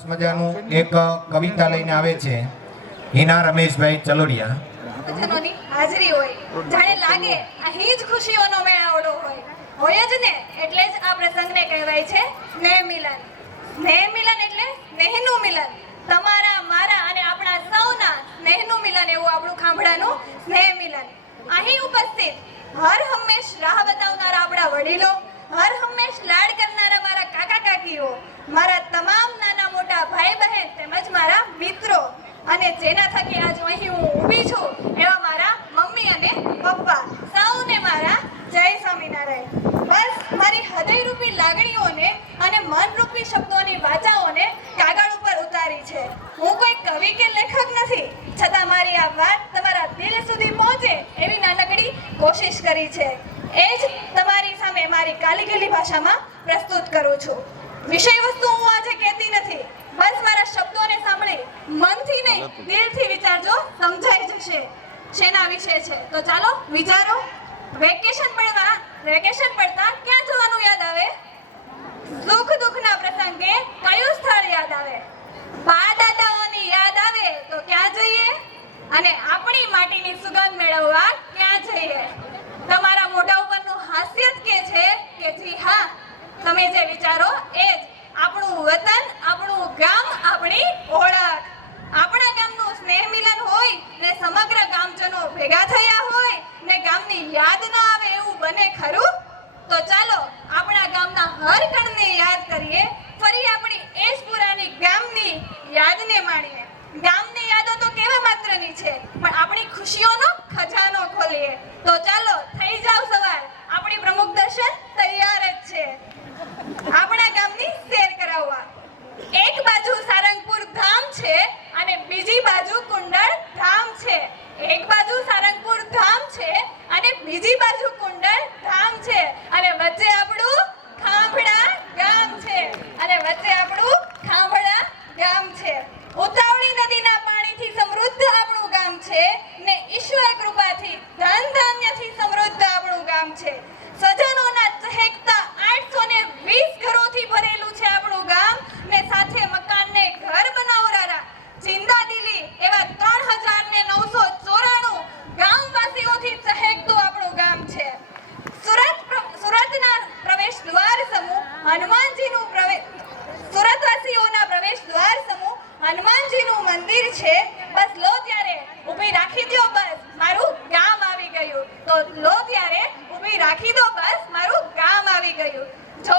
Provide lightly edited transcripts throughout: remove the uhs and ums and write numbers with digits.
સરસ મજાનું એક કવિતા લઈને આવે છે હિના રમેશભાઈ ચલોડિયા. બધાની હાજરી હોય, જાણે લાગે અહીં જ ખુશીઓનો મેળાવડો હોય જ ને. એટલે જ આ પ્રસંગને કહેવાય છે સ્નેહ મિલન. સ્નેહ મિલન એટલે સ્નેહનું મિલન, તમારા મારા અને આપણા સૌના સ્નેહનું મિલન, એવું આપણું ખાંભડાનું સ્નેહ મિલન. અહીં ઉપસ્થિત હર હંમેશ રાહ બતાવનારા આપણા વડીલો, હર હંમેશ લાડ કરનારા મારા કાકા કાકીઓ, મારા તમામ નાના મોટા ભાઈ બહેન તેમજ મારા મિત્રો, અને જેના થકી આજ અહીં હું ઊભી છું એવા મારા મમ્મી અને પપ્પા, સૌને મારા જય સ્વામિનારાયણ. બસ મારી હૃદયરૂપી લાગણીઓને અને મનરૂપી શબ્દોની વાચાઓને કાગળ ઉપર ઉતારી છે. હું કોઈ કવિ કે લેખક નથી, છતાં મારી આ વાત તમારા દિલ સુધી પહોંચે એવી નાનકડી કોશિશ કરી છે. એ જ તમારી સામે મારી કાલીગલી ભાષામાં પ્રસ્તુત કરું છું. વિષય વસ્તુ હું આજે કહેતી નથી, બસ મારા શબ્દોને સાંભળી મનથી નહીં દિલથી વિચારજો, સમજાઈ જશે શેના વિશે છે. તો ચાલો વિચારો. વેકેશન પડતા ક્યાં જવાનું યાદ આવે? સુખ દુઃખના પ્રસંગે કયું સ્થળ યાદ આવે? બા દાદાઓની યાદ આવે તો ક્યાં જઈએ? અને આપણી માટીની સુગંધ મેળવવા ક્યાં જઈએ? તમારા મોઢા ઉપરનું હાસ્ય કે છે કે જી હા, તમે જે વિચારો એ જ આપણું વતન, આપણું ગામ, આપણી ઓળખ. આપણા ગામનું સ્નેહ મિલન હોય ને સમગ્ર ગામજનો ભેગા થયા હોય ને ગામની યાદ ન આવે એવું બને ખરું? તો ચાલો આપણા ગામના હર કણને યાદ કરીએ, ફરી આપણી એ જ પુરાની ગામની યાદને માણીએ. ગામની યાદો તો કેવા માત્રની છે, પણ આપણી ખુશીઓનો ખજાનો ખોલીએ. તો ચાલો થઈ જાવ સવાર, આપણી પ્રમુખ દર્શન તૈયાર જ છે આપણા ગામની સેર કરાવવા. એક બાજુ સારંગપુર ધામ છે અને બીજી બાજુ કુંડળ ધામ છે. એક બાજુ સારંગપુર ધામ છે અને બીજી બાજુ કુંડળ ધામ છે, અને વચ્ચે આપણું ખાંભડા ગામ છે. ઉતાવળી નદીના પાણીથી સમૃદ્ધ આપણું ગામ છે ને ઈશ્વર કૃપાથી ધન ધાન્યથી સમૃદ્ધ આપણું ગામ છે. સજનોના ચહેકતા 820 ઘરોથી ભરેલું છે આપણું ગામ, ને સાથે મકાનને ઘર બનાવનારા જિંદાદિલી એવા 3994 ગામવાસીઓથી ચહેકતું આપણું ગામ છે. સુરતના પ્રવેશ દ્વાર સમૂહ હનુમાનજીનું સુરતવાસીઓના પ્રવેશ દ્વાર સમૂહ હનુમાનજીનું મંદિર છે. બસ લો ત્યારે ઊભી રાખી દો, બસ મારું ગામ આવી ગયું. તો લો ત્યારે ઊભી રાખી દો, બસ મારું ગામ આવી ગયું. જો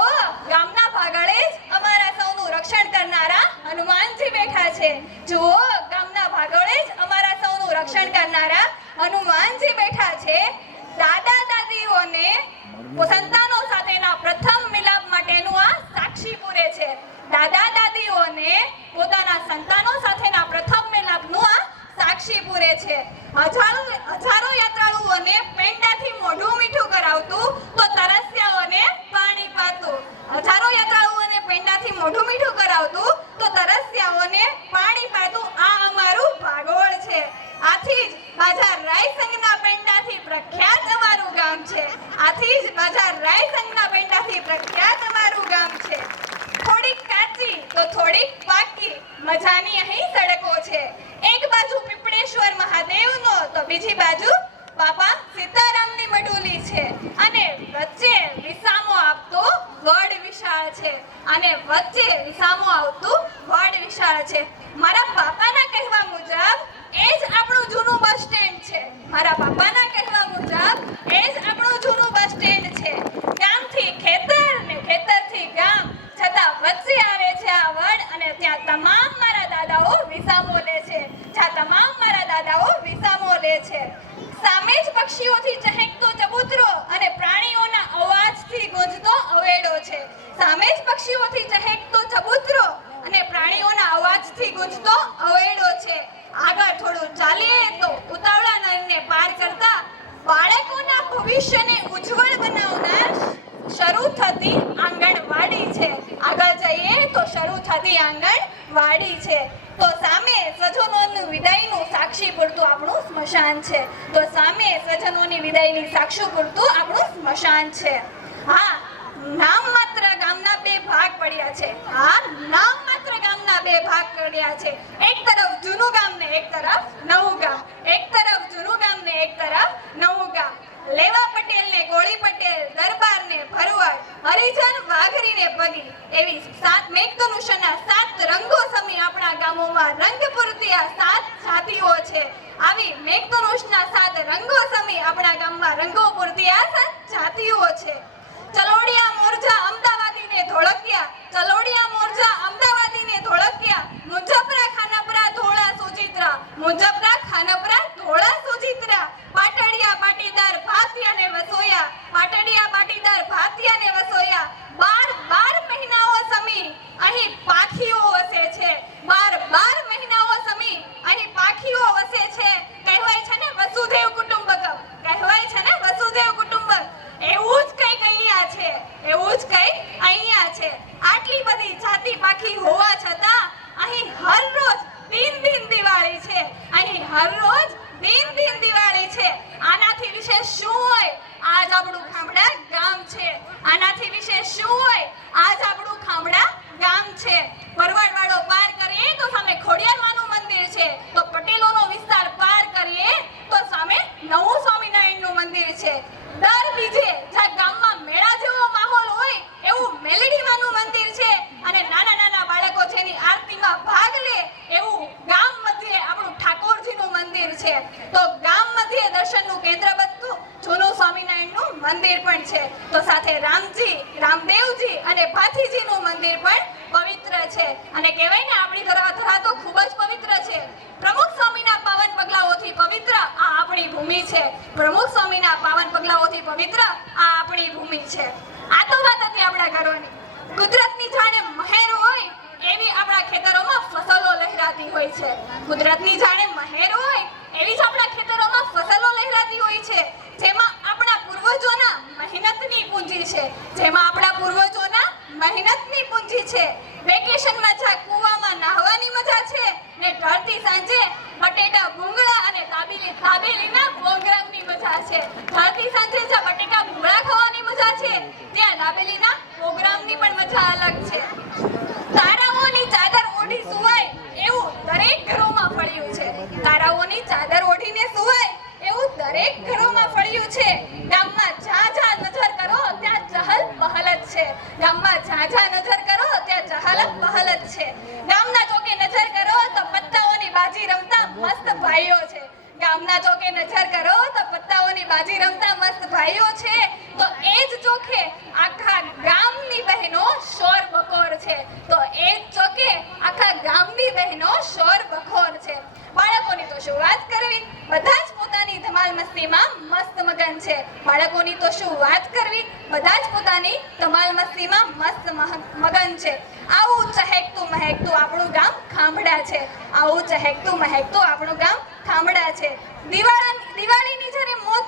ગામના ભાગળે જ અમારા સૌનું રક્ષણ કરનારા હનુમાનજી બેઠા છે. જુઓ ગામના ભાગળે જ અમારા સૌનું રક્ષણ કરનારા હનુમાનજી બેઠા છે. દાદા દાદીઓને સંતાનો સાથેના પ્રથમ મિલાપ માટેનું આ સાક્ષી પૂરે છે. દાદા દાદીઓને પોતાના સંતાનો સાથેના પ્રથમ મિલાપનું આ સાક્ષી પૂરે છે. હજારો યાત્રાળુઓને પેંડાથી મોઢું મીઠું કરાવતું તો તરસ્યાઓને પાણી પાતું. હજારો યાત્રાળુઓને પેંડાથી મોઢું મીઠું કરાવતું તો તરસ્યાઓને પાણી પાતું. આ અમારું ભાગોળ છે. આથી જ બાજાર રાય સંઘના પેંડાથી પ્રખ્યાત અમારું ગામ છે. આથી જ બાજાર રાય સંઘના પેંડાથી પ્રખ્યાત અમારું ગામ છે. થોડીક કાચી તો થોડીક પાકી મજાની અહીં સડકો છે. એક બાજુ પીપળેશ્વર મહાદેવનો તો બીજી બાજુ બાપા સીતારામની મડુલી છે, અને વચ્ચે વિસામો આપતો વડ વિશાળ છે. મારા બાપાના કહેવા મુજબ એ જ આપણું જૂનું બસ સ્ટેન્ડ છે. ગામથી ખેતર ને ખેતરથી ગામ છતાં વચ્ચે આવે છે આ વડ, અને ત્યાં તમામ મારા દાદાઓ વિસામો લે છે. સામે જ પક્ષીઓથી ચહેકતો ચબૂતરો અને પ્રાણીઓના અવાજથી ગુંજતો અવેડો છે. આગળ થોડું ચાલીએ તો ઉતાવળા નળને પાર કરતા બાળકોના ભવિષ્યને ઉજ્જવળ બનાવનાર શરૂ થતી આંગણવાડી છે. આગળ જઈએ તો શરૂ થતી આંગણવાડી છે. તો સામે સ્વજનોની વિદાયનું સાક્ષી પૂરતું આપણું સ્મશાન છે. હા, નામ માત્ર ગામના બે ભાગ પડ્યા છે. હા, નામ માત્ર ગામના બે ભાગ પડ્યા છે. એક તરફ જૂનું ગામ ને એક તરફ નવું ગામ. એક તરફ જૂનું ગામ ને એક તરફ નવું ગામ. લેવા પટેલ ને ગોળી પટેલ, દરબાર ને ભરવાડ, હરિજન વાઘરી ને પગી, એવી સાત મેઘધનુષ્યના સાત રંગો સમી આપણા ગામોમાં રંગ પૂરતી આ સાત જાતિઓ છે. આવી મેઘધનુષ્યના સાત રંગો સમી આપણા ગામમાં રંગો પૂરતી આ સાત જાતિઓ છે. ચલોડિયા મોરજા અમદાવાદીને ધોળકિયા, ચલોડિયા મોરજા અમદાવાદીને ધોળકિયા, મુજબરા ખાનપરા ધોળા સુચિત્રા, મુજબરા ખાનપરા ધોળા સુચિત્રા, પાટડિયા પાટીદાર ભાતિયાને વસોયા, પાટડિયા પાટીદાર ભાતિયાને વસોયા. 12 મહિનાઓ સમી અહીં પાખીઓ વસે છે. 12 મહિનાઓ સમી અહીં પાખીઓ વસે છે. કહેવાય છે ને વસુધૈવ કુટુંબકમ, કહેવાય છે ને વસુધૈવ કુટુંબકમ. એવું જ કંઈક અહીંયા છે, એવું જ કંઈક અહીંયા છે. આટલી બધી જાતિ પાખી હોવા છતાં અહીં હર રોજ દિન દિવાળી છે. અહીં હર રોજ દિન દિવાળી છે. આનાથી વિશેષ શું હોય? આજ આપણું ખામડા ગામ છે. આનાથી વિશેષ શું હોય? આજ આપણું ખામડા ગામ છે. ભરવાડવાળો પાર કરીએ તો સામે ખોડિયારમાંનું મંદિર છે, તો પટેલોનો વિસ્તાર પાર કરીએ તો સામે નવું સ્વામિનારાયણનું મંદિર છે. દર બીજે જ્યાં ગામમાં મેળા જેવો માહોલ હોય એવું મેલડીમાંનું મંદિર છે. અને નાના નાના બાળકો જેની આરતીમાં ભાગ લે એવું ગામ મધ્યે આપણું ઠાકોરજીનું મંદિર છે. તો ગામ મધ્યે દર્શનનું કેન્દ્ર બનતું જૂનું સ્વામિનારાયણનું મંદિર પણ છે. તો સાથે રામજી, રામદેવજી અને ભાથીજીનું મંદિર પણ પવિત્ર છે. અને કહેવાય ને આપણી ધરા તો ખૂબ જ પવિત્ર છે. પ્રમુખ સ્વામીના પાવન પગલાઓથી પવિત્ર આ આપણી ભૂમિ છે. પ્રમુખ સ્વામીના પાવન પગલાઓથી પવિત્ર આ આપણી ભૂમિ છે. આ તો વાત હતી આપણા ઘરોની. કુદરતની જાણે મહેર હોય એવી આપણા ખેતરોમાં ફસલો લહેરાતી હોય છે. કુદરતની જાણે મહેર હોય એવી જ આપણા ખેતરોમાં ફસલો લહેરાતી હોય છે. જેમાં આપણા પૂર્વજોના મહેનતની પૂંજી છે. જેમાં આપણા પૂર્વજોના મહેનતની પૂંજી છે. વેકેશનમાં જા કૂવામાં નાહવાની મજા છે ને ઢળતી સાંજે બટેટા ભૂંગળા અને દાબેલીના પ્રોગ્રામની મજા છે. ઢળતી સાંજે જા બટેટા ભૂંગળા ખાવાની મજા છે, ત્યાં દાબેલીના પ્રોગ્રામની પણ મજા અલગ છે. તારાઓની ચાદર ઓઢી સુવાય એવું દરેક ઘરોમાં ફળ્યું છે. તારાઓની ચાદર ઓઢીને સુવાય એવું દરેક ઘરોમાં ફળ્યું છે. ગામમાં જ્યાં નજર કરો ત્યાં ચહલ પહલ જ છે. ગામમાં જ્યાં નજર કરો ત્યાં ચહલ પહલ જ છે. ગામના ચોકે નજર કરો તો પત્તાઓની બાજી રમતા મસ્ત ભાઈઓ છે. ગામના ચોકે નજર કરો તો પત્તાઓની બાજી રમતા મસ્ત ભાઈઓ છે. તો એ જ ચોકે આખા ગામની બહેનો શોર બકોર છે. તો એ જ ચોકે આખા ગામની બહેનો શોર બકોર છે. બાળકોની તો શું વાત કરવી, બધા જ પોતાની ધમાલ મસ્તીમાં મસ્ત મગન છે. બાળકોની તો શું વાત કરવી, બધા જ પોતાની ધમાલ મસ્તીમાં મસ્ત મગન છે. આવું ચહેકતું મહેકતું આપણું ગામ ખામડા છે. આવું ચહેકતું મહેકતું આપણું ગામ ખામડા છે. દિવાળીની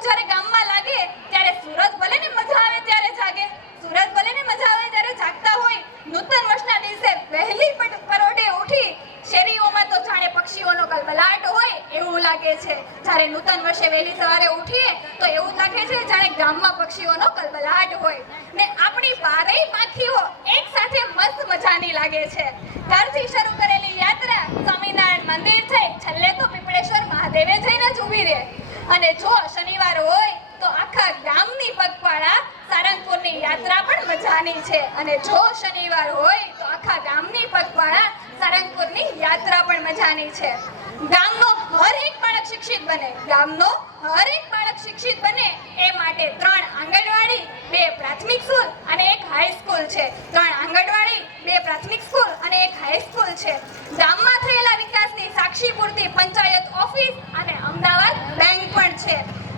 જ્યારે ગામમાં લાગે ત્યારે સુરત ભલે ને મજા આવે ત્યારે જાગે, સુરત ભલે ને મજા આવે ત્યારે જાગતા હોય. નૂતન વર્ષના દિવસે વહેલી પરોઢે ઉઠી શેરીઓમાં તો જાણે પક્ષીઓનો કલબલાટ હોય એવું લાગે છે. જ્યારે નૂતન વર્ષે વહેલી સવારે ઉઠીએ તો એવું લાગે છે જાણે ગામમાં પક્ષીઓનો કલબલાટ હોય. ને આપણી બારેય પાખીઓ એક સાથે મસ્ત મજાની લાગે છે. ઘરથી શરૂ કરેલી યાત્રા સ્વામિનારાયણ મંદિર થઈ છેલ્લે તો પીપળેશ્વર મહાદેવે જઈને જ ઊભી રહે. અને જો શનિવાર હોય તો આખા ગામની પગપાળા સારંગપુરની યાત્રા પણ મજાની છે. અને જો શનિવાર હોય તો આખા ગામની પગપાળા સારંગપુરની યાત્રા પણ મજાની છે. ગામનો હર એક બાળક શિક્ષિત બને, ગામનો હર એક બાળક શિક્ષિત બને એ માટે 3 આંગણવાડી, 2 પ્રાથમિક સ્કૂલ અને 1 હાઈસ્કૂલ છે. 3 આંગણવાડી, 2 પ્રાથમિક સ્કૂલ અને 1 હાઈસ્કૂલ છે. ગામમાં થયેલા વિકાસની સાક્ષી પૂરતી પંચાયત ઓફિસ અને અમદાવાદ બેંક પણ છે.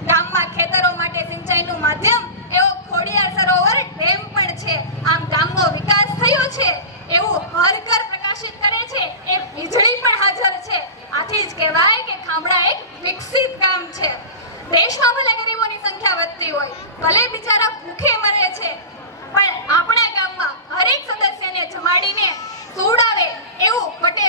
ગામમાં ખેતરો માટે સિંચાઈનું માધ્યમ એવો ખોડિયાર સરોવર ડેમ પણ છે. આમ ગામનો વિકાસ થયો છે એવું હર ઘર પ્રકાશિત કરે છે એ વીજળી પણ હાજર છે. આથી જ કહેવાય કે ખામડા એક વિકસિત ગામ છે. દેશમાં ભલે ગરીબોની સંખ્યા વધતી હોય, ભલે બિચારા ભૂખે મરે છે, પણ આપણા ગામમાં હરેક સદસ્યને જમાડીને સુવડાવે એવું પટેલ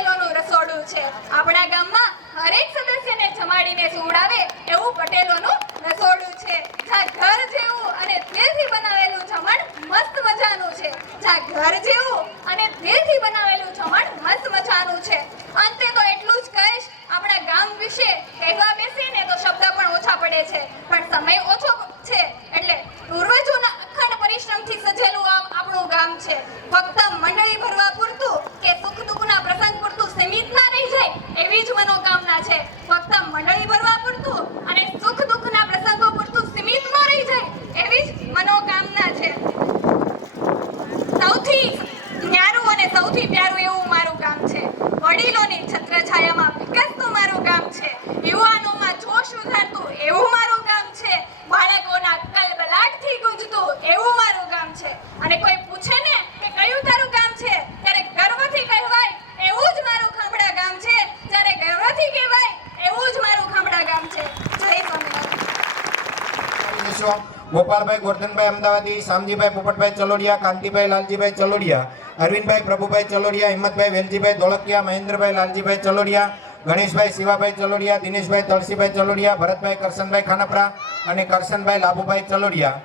જશો. ગોપાલભાઈ ગોરધનભાઈ અમદાવાદી, શામજીભાઈ પોપટભાઈ ચલોડિયા, કાંતિભાઈ લાલજીભાઈ ચલોડિયા, અરવિંદભાઈ પ્રભુભાઈ ચલોડિયા, હિંમતભાઈ વેલજીભાઈ ધોળકિયા, મહેન્દ્રભાઈ લાલજીભાઈ ચલોડિયા, ગણેશભાઈ શિવાભાઈ ચલોડિયા, દિનેશભાઈ તળસીભાઈ ચલોડિયા, ભરતભાઈ કરશનભાઈ ખાનપરા અને કરશનભાઈ લાભુભાઈ ચલોડિયા.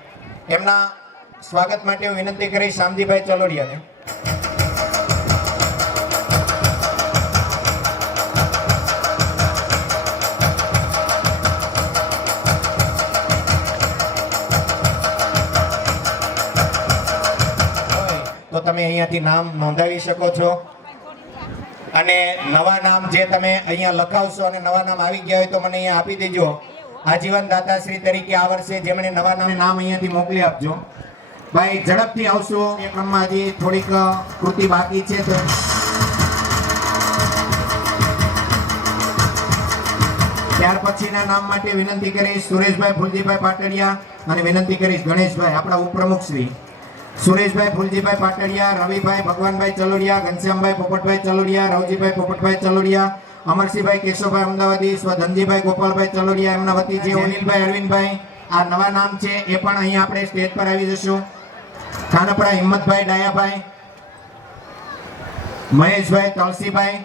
એમના સ્વાગત માટે હું વિનંતી કરીશ શામજીભાઈ ચલોડિયાને. તો તમે અહીંયાથી નામ નોંધાવી શકો છો અને નવા નામ જે તમે અહીંયા લખાવશો અને નવા નામ આવી ગયા હોય તો મને અહીંયા આપી દેજો. આજીવન દાતાશ્રી તરીકે આ વર્ષે જેમણે નવા નામ અહીંયાથી મોકલી આપજો. ભાઈ ઝડપથી આવશો. એ ક્રમમાં હજી થોડીક કૃતિ બાકી છે તો ત્યાર પછીના નામ માટે વિનંતી કરીશ સુરેશભાઈ ફૂલજીભાઈ પાટડિયા અને વિનંતી કરીશ ગણેશભાઈ આપણા ઉપપ્રમુખ શ્રી સુરેશભાઈ ફૂલજીભાઈ પાટડિયા, રવિભાઈ ભગવાનભાઈ ચલોડિયા, ઘનશ્યામભાઈ પોપટભાઈ ચલોડિયા, રવજીભાઈ પોપટભાઈ ચલોડિયા, અમરસિંહભાઈ કેશવભાઈ અમદાવાદી, સ્વધનજીભાઈ ગોપાલભાઈ ચલોડિયા એમના વતી જે અનિલભાઈ અરવિંદભાઈ આ નવા નામ છે એ પણ અહીંયા આપણે સ્ટેજ પર આવી જશું. ખાનપરા હિંમતભાઈ ડાયાભાઈ, મહેશભાઈ તળસીભાઈ,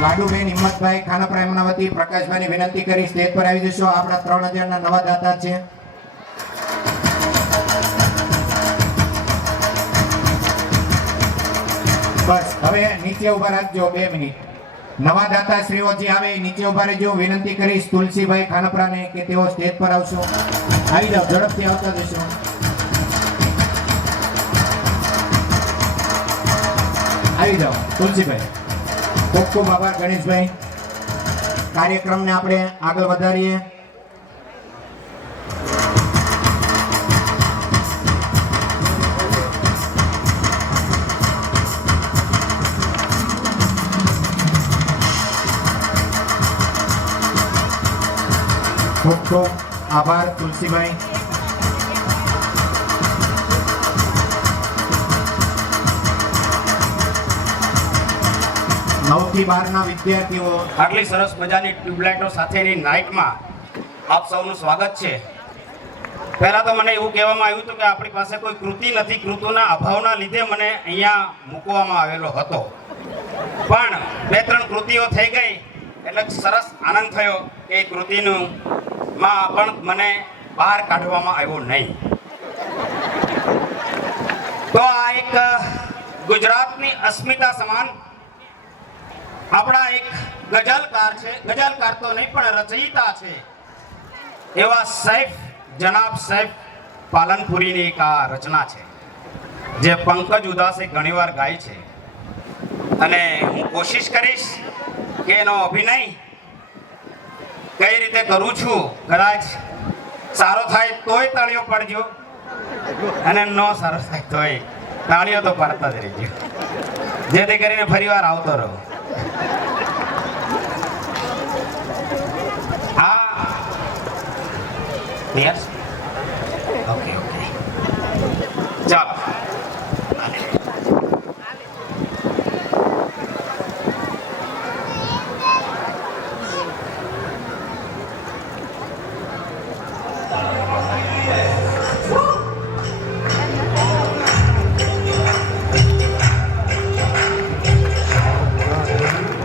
લાડુબેન હિંમતભાઈ ખાનપરા એમના વતી પ્રકાશભાઈની વિનંતી કરી સ્ટેજ પર આવી જશો. આપણા 3000 ના નવા દાતા છે. બસ હવે નીચે ઉભા રાખજો 2 મિનિટ. નવા દાતા શ્રીઓ જે આવે નીચે ઉભા રહેજો. વિનંતી કરીશ તુલસીભાઈ ખાનપરાને કે તેઓ સ્ટેજ પર આવશો. આવી જાઓ, ઝડપથી આવતા જશો. આવી જાઓ તુલસીભાઈ. ખૂબ ખૂબ આભાર ગણેશભાઈ. કાર્યક્રમને આપણે આગળ વધારીએ. ખૂબ ખૂબ આભાર તુલસીભાઈ. નવથી 12 ના વિદ્યાર્થીઓ આટલી સરસ મજાની ટ્યુબલાઇટો સાથેની નાઇટમાં આપ સૌનું સ્વાગત છે. પહેલા તો મને એવું કહેવામાં આવ્યું હતું કે આપણી પાસે કોઈ કૃતિ નથી, કૃતિના અભાવના લીધે મને અહીંયા મૂકવામાં આવેલો હતો. પણ 2-3 કૃતિઓ થઈ ગઈ એટલે સરસ આનંદ થયો કે એ કૃતિનું માં પણ મને બહાર કાઢવામાં આવ્યો નહીં. તો આ એક ગુજરાતની અસ્મિતા સમાન આપણા એક ગઝલકાર છે. ગઝલકાર તો નહીં પણ રચયિતા છે એવા સૈફ જનાબ સૈફ પાલનપુરીની એક આ રચના છે જે પંકજ ઉદાસે ઘણીવાર ગાઈ છે. અને હું કોશિશ કરીશ કે એનો અભિનય કઈ રીતે કરું છું. કદાચ સારો થાય તોય તાળીઓ પાડજો અને ન સારો થાય તોય તાળીઓ તો પાડતા જ રહેજો, જેથી કરીને ફરીવાર આવતો રહો. Yes. Okay. ચાલો.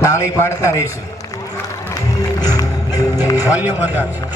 તાળી પાડતા રહીશું. વોલ્યુમ વધારશું.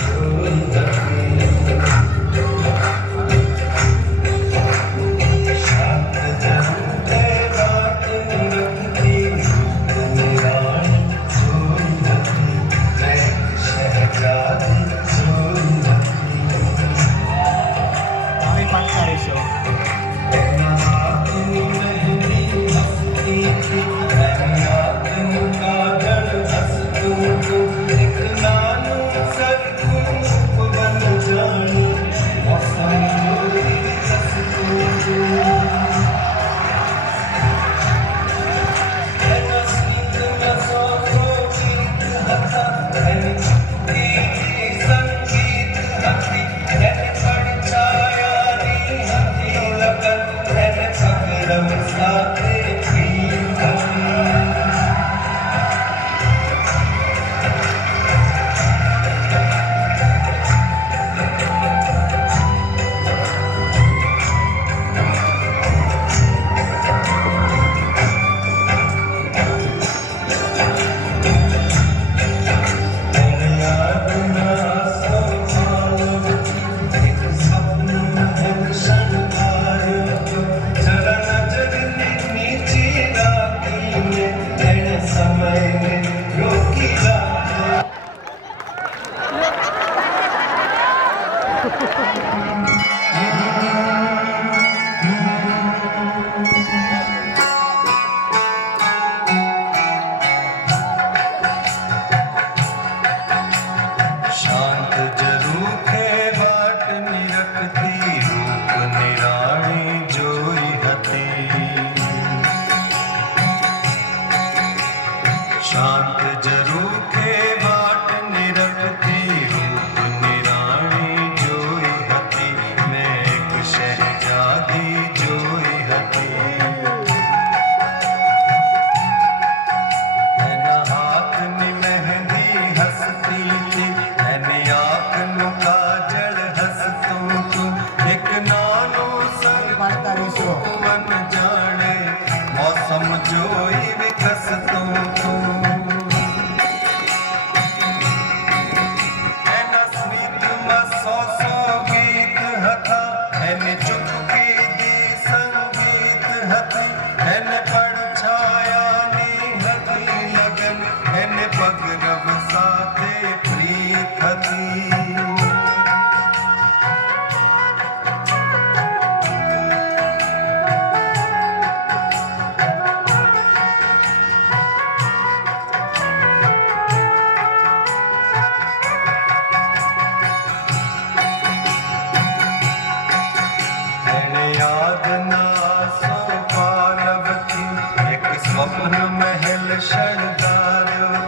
યાદના સોપાલવથી એક સ્વપ્ન મહેલ શણગાર્યો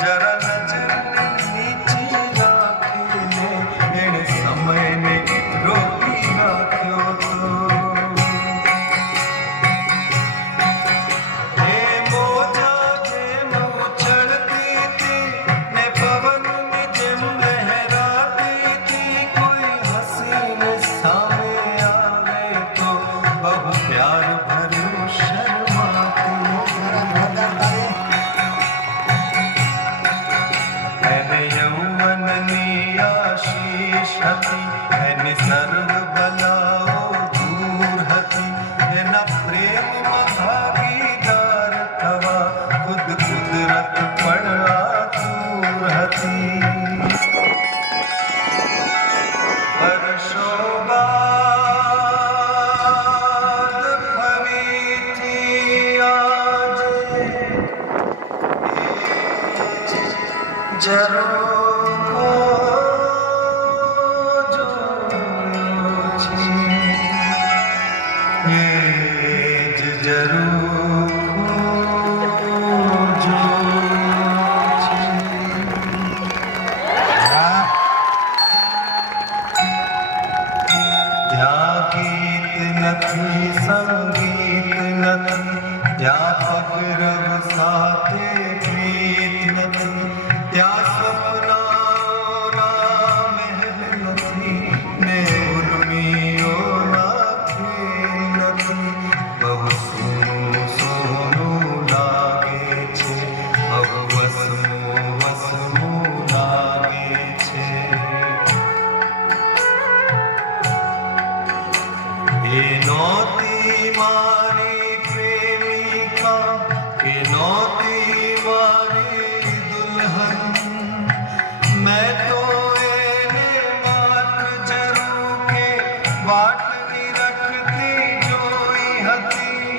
જરા નજર નીચે રાખીને એણે સમયને રોકી રાખ્યો એ મોજા જેમ ઉછળતી હતી ને પવનની જેમ લહેરાતી હતી કોઈ હસીને સામે આવે તો બહુ પ્યાર ભર્યું શર્માતી એને યૌવનની આશીષ હતી એની સર્વ બલાઓ દૂર હતી એના પ્રેમમાં ભાગીદાર થવા ખુદ કુદરત પણ આતુર હતી વર્ષો બાદ ફરીથી આજે ઝરોખો જોયો છે એ જ ઝરોખો જોયો છે ત્યાં ગીત નથી સંગીત નથી ત્યાં પગરવ સાથે પ્રીત નથી ત્યાં સપનાઓના મહેલ નથી ને ઉર્મિઓના ખેલ નથી બહુ સોનું સોનું લાગે છે બહુ વસમું વસમું લાગે છે એ નહોતી મારી પ્રેમિકા એ નહોતી મારી દુલ્હન મેં તો એને માત્ર જરૂર કે વાટની રખતી જોઈ હતી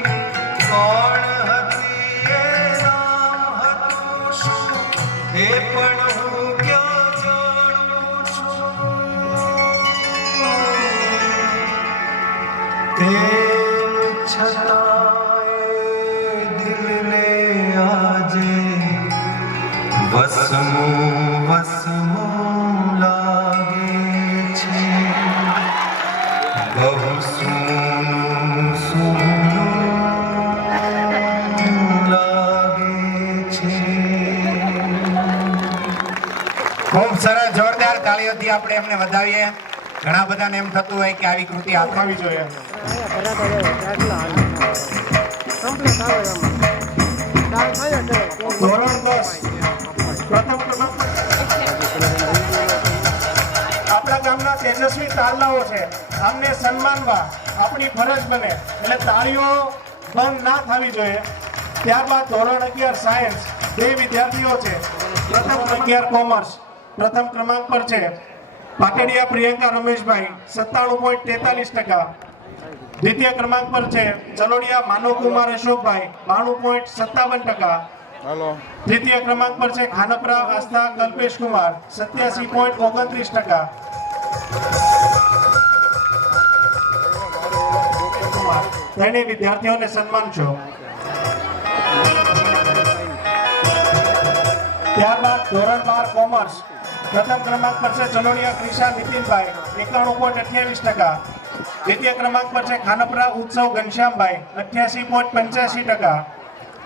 કોણ હતી એ નામ હતું શું એ પણ હું ક્યાં જાણું છું તેમ છતાંય દિલને આજે વસમું વસમું લાગે છે બહુ સૂનું સૂનું લાગે છે ખૂબ સરસ જોરદાર તાળીઓથી આપણે એમને વધાવીએ ઘણા બધાને એમ થતું હોય કે આવી કૃતિ આપવી જોઈએ ધોરણ 10 પ્રથમ ક્રમાંક આપણા ગામના તેજસ્વી તારલાઓ છે આમને સન્માનવા આપણી ફરજ બને એટલે તાળીઓ બંધ ના થવી જોઈએ ત્યારબાદ ધોરણ 11 સાયન્સ બે વિદ્યાર્થીઓ છે પ્રથમ 11 કોમર્સ પ્રથમ ક્રમાંક પર છે પાટડિયા પ્રિયંકા રમેશભાઈ 97.43%. દ્વિતીય ક્રમાંક પર છે ચલોડિયા માનવકુમાર અશોકભાઈ 92.57%. તૃતીય ક્રમાંક પર છે ખાનપરા આસ્થા કલ્પેશ કુમાર 87.29%. ત્રણેય વિદ્યાર્થીઓને સન્માનશો. ત્યારબાદ ધોરણ 12 કોમર્સ પ્રથમ ક્રમાંક પર છે ચલોડિયા ક્રિશા નીતિનભાઈ 91.28%. દ્વિતીય ક્રમાંક પર છે ખાનપરા ઉત્સવ ઘનશ્યામભાઈ 88.85%.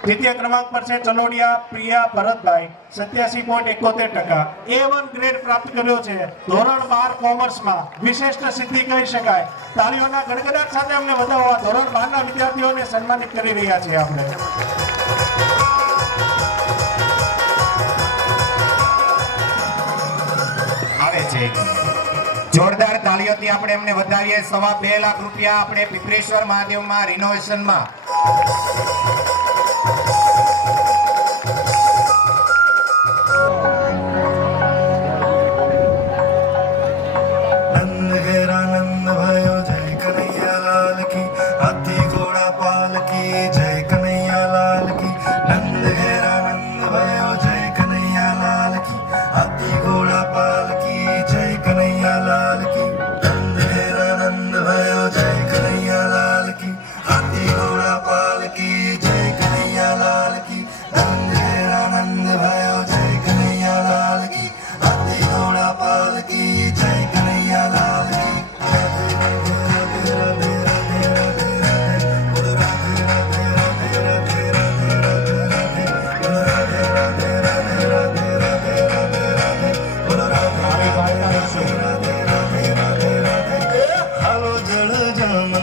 તૃતીય ક્રમાંક પર છે ચલોડિયા પ્રિયા ભરતભાઈ 87.71%. A1 ગ્રેડ પ્રાપ્ત કર્યો છે ધોરણ 12 કોમર્સમાં વિશિષ્ટ સિદ્ધિ કહી શકાય. તાળીઓના ગડગડાટ સાથે અમને વધાવવા ધોરણ 12 ના વિદ્યાર્થીઓને સન્માનિત કરી રહ્યા છીએ આપણે. જોરદાર તાળીઓથી આપણે એમને વધાવીએ 2.5 લાખ રૂપિયા આપણે પીપળેશ્વર મહાદેવમાં રિનોવેશનમાં નંદ ઘેરાનંદ ભયો જય કનૈયા લાલ કી હાથી ઘોડા પાલ કી જય કનૈયા લાલ કી નંદ ઘેરાનંદ ભયો જય કનૈયા લાલ કી હાથી ઘોડા પાલ કી જય કનૈયા લાલ કી નંદ ઘેરાનંદ ભયો જય કનૈયા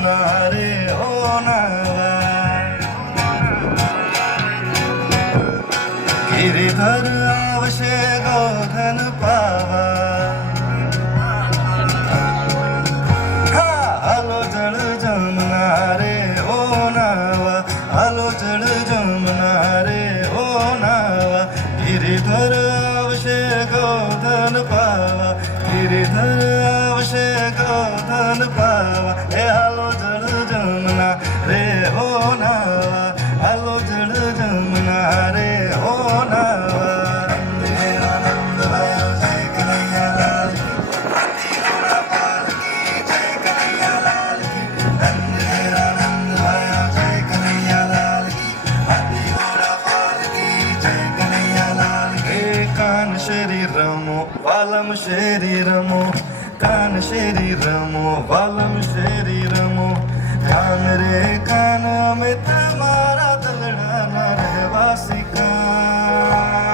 જમના રે ઓ નાવા ગિરિધર આવશે ગોધન પાવા હાલો જળ જમના રે ઓ નાવા હાલો જળ જમના રે ઓ નાવા ગિરિધર આવશે ગોધન પાવા ગિરિધર આવશે ગોધન પાવા એ હાલો જળ જમના રે ઓ નાવા હાલો જળ જમના રે ઓ નાવા આનંદ ભયો જય કનૈયા લાલ હાથી ઘોડા પાલકી જય કનૈયા લાલ આનંદ ભયો જય કનૈયા લાલ હાથી ઘોડા પાલકી જય કનૈયા લાલ હે કાન શેરી રમો વાલમ શેરી રમો કાન શેરી રમો વાલમ શેરી રમો કાન રે કાન અમે તમારા દલડાના રહેવાસી કાન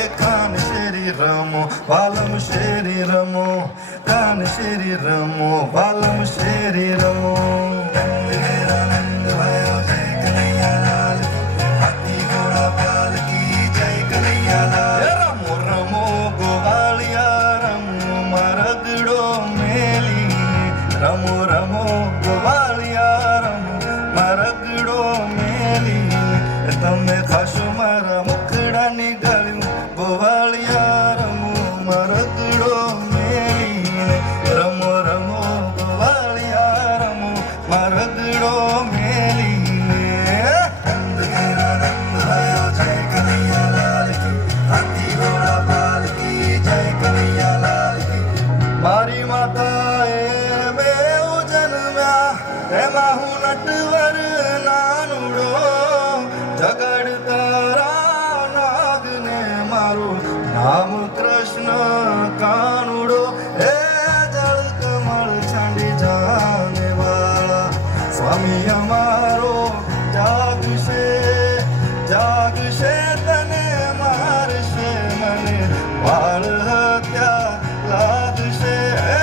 એ કાન શેરી રમો વાલમ શેરી રમો કાન શેરી રમો વાલમ શેરી રમો આનંદ ભયો જય કનૈયા લાલ હાથી ઘોડા પાલકી જય કનૈયા લાલ રમો રમો ગોવાળિયા રમો મરગડો મેલી રમો રમો ગોવાળિયા રમો મરગડો મેલી તમે ખાશો મારા મુખડાની ગળ્યું ગોવાળિયા રમો મરગડો મેલી રમો રમો ગોવાળિયા રમો મરગડો મેલી આનંદ ભયો જય કનૈયા લાલ કી હાથી ઘોડા પાલકી જય કનૈયા લાલ કી મારી માતાએ બેઉ જન્મ્યા એમાં હું નટવર નાનુડો જગડ તારા નાગને મારું નામ કૃષ્ણ કાનુડો હે જળ કમળ છાંડી જાને વાળા સ્વામી અમારો જાગશે જાગશે તને મારશે મને વાળ હત્યા લાગશે હે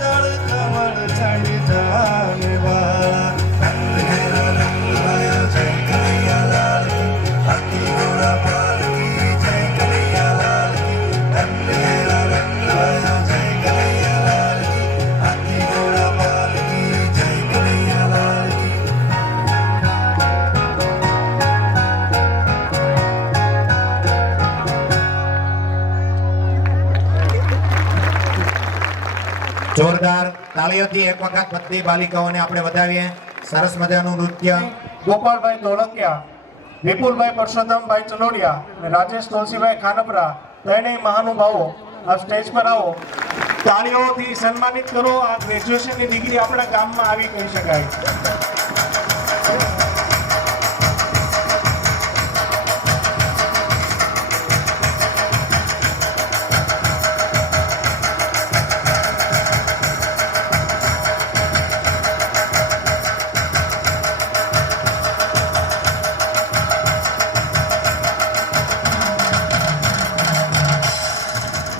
જળ કમળ છાંડી જાને વાળા આનંદ ભયો જય કનૈયા લાલ હાથી ઘોડા પાલકી જય કનૈયા લાલ આનંદ ભયો જય કનૈયા લાલ હાથી ઘોડા પાલકી જય કનૈયા લાલ જોરદાર તાળીઓથી એક વખત બધી બાલિકાઓને આપણે વધાવીએ સરસ મજાનું નૃત્ય ગોપાલભાઈ ધોળકિયા, વિપુલભાઈ પરસોત્તમભાઈ ચલોડિયા અને રાજેશ તુલસીભાઈ ખાનપરા ત્રણેય મહાનુભાવો આ સ્ટેજ પર આવો. તાળીઓથી સન્માનિત કરો. આ ગ્રેજ્યુએશનની ડિગ્રી આપણા ગામમાં આવી કહી શકાય.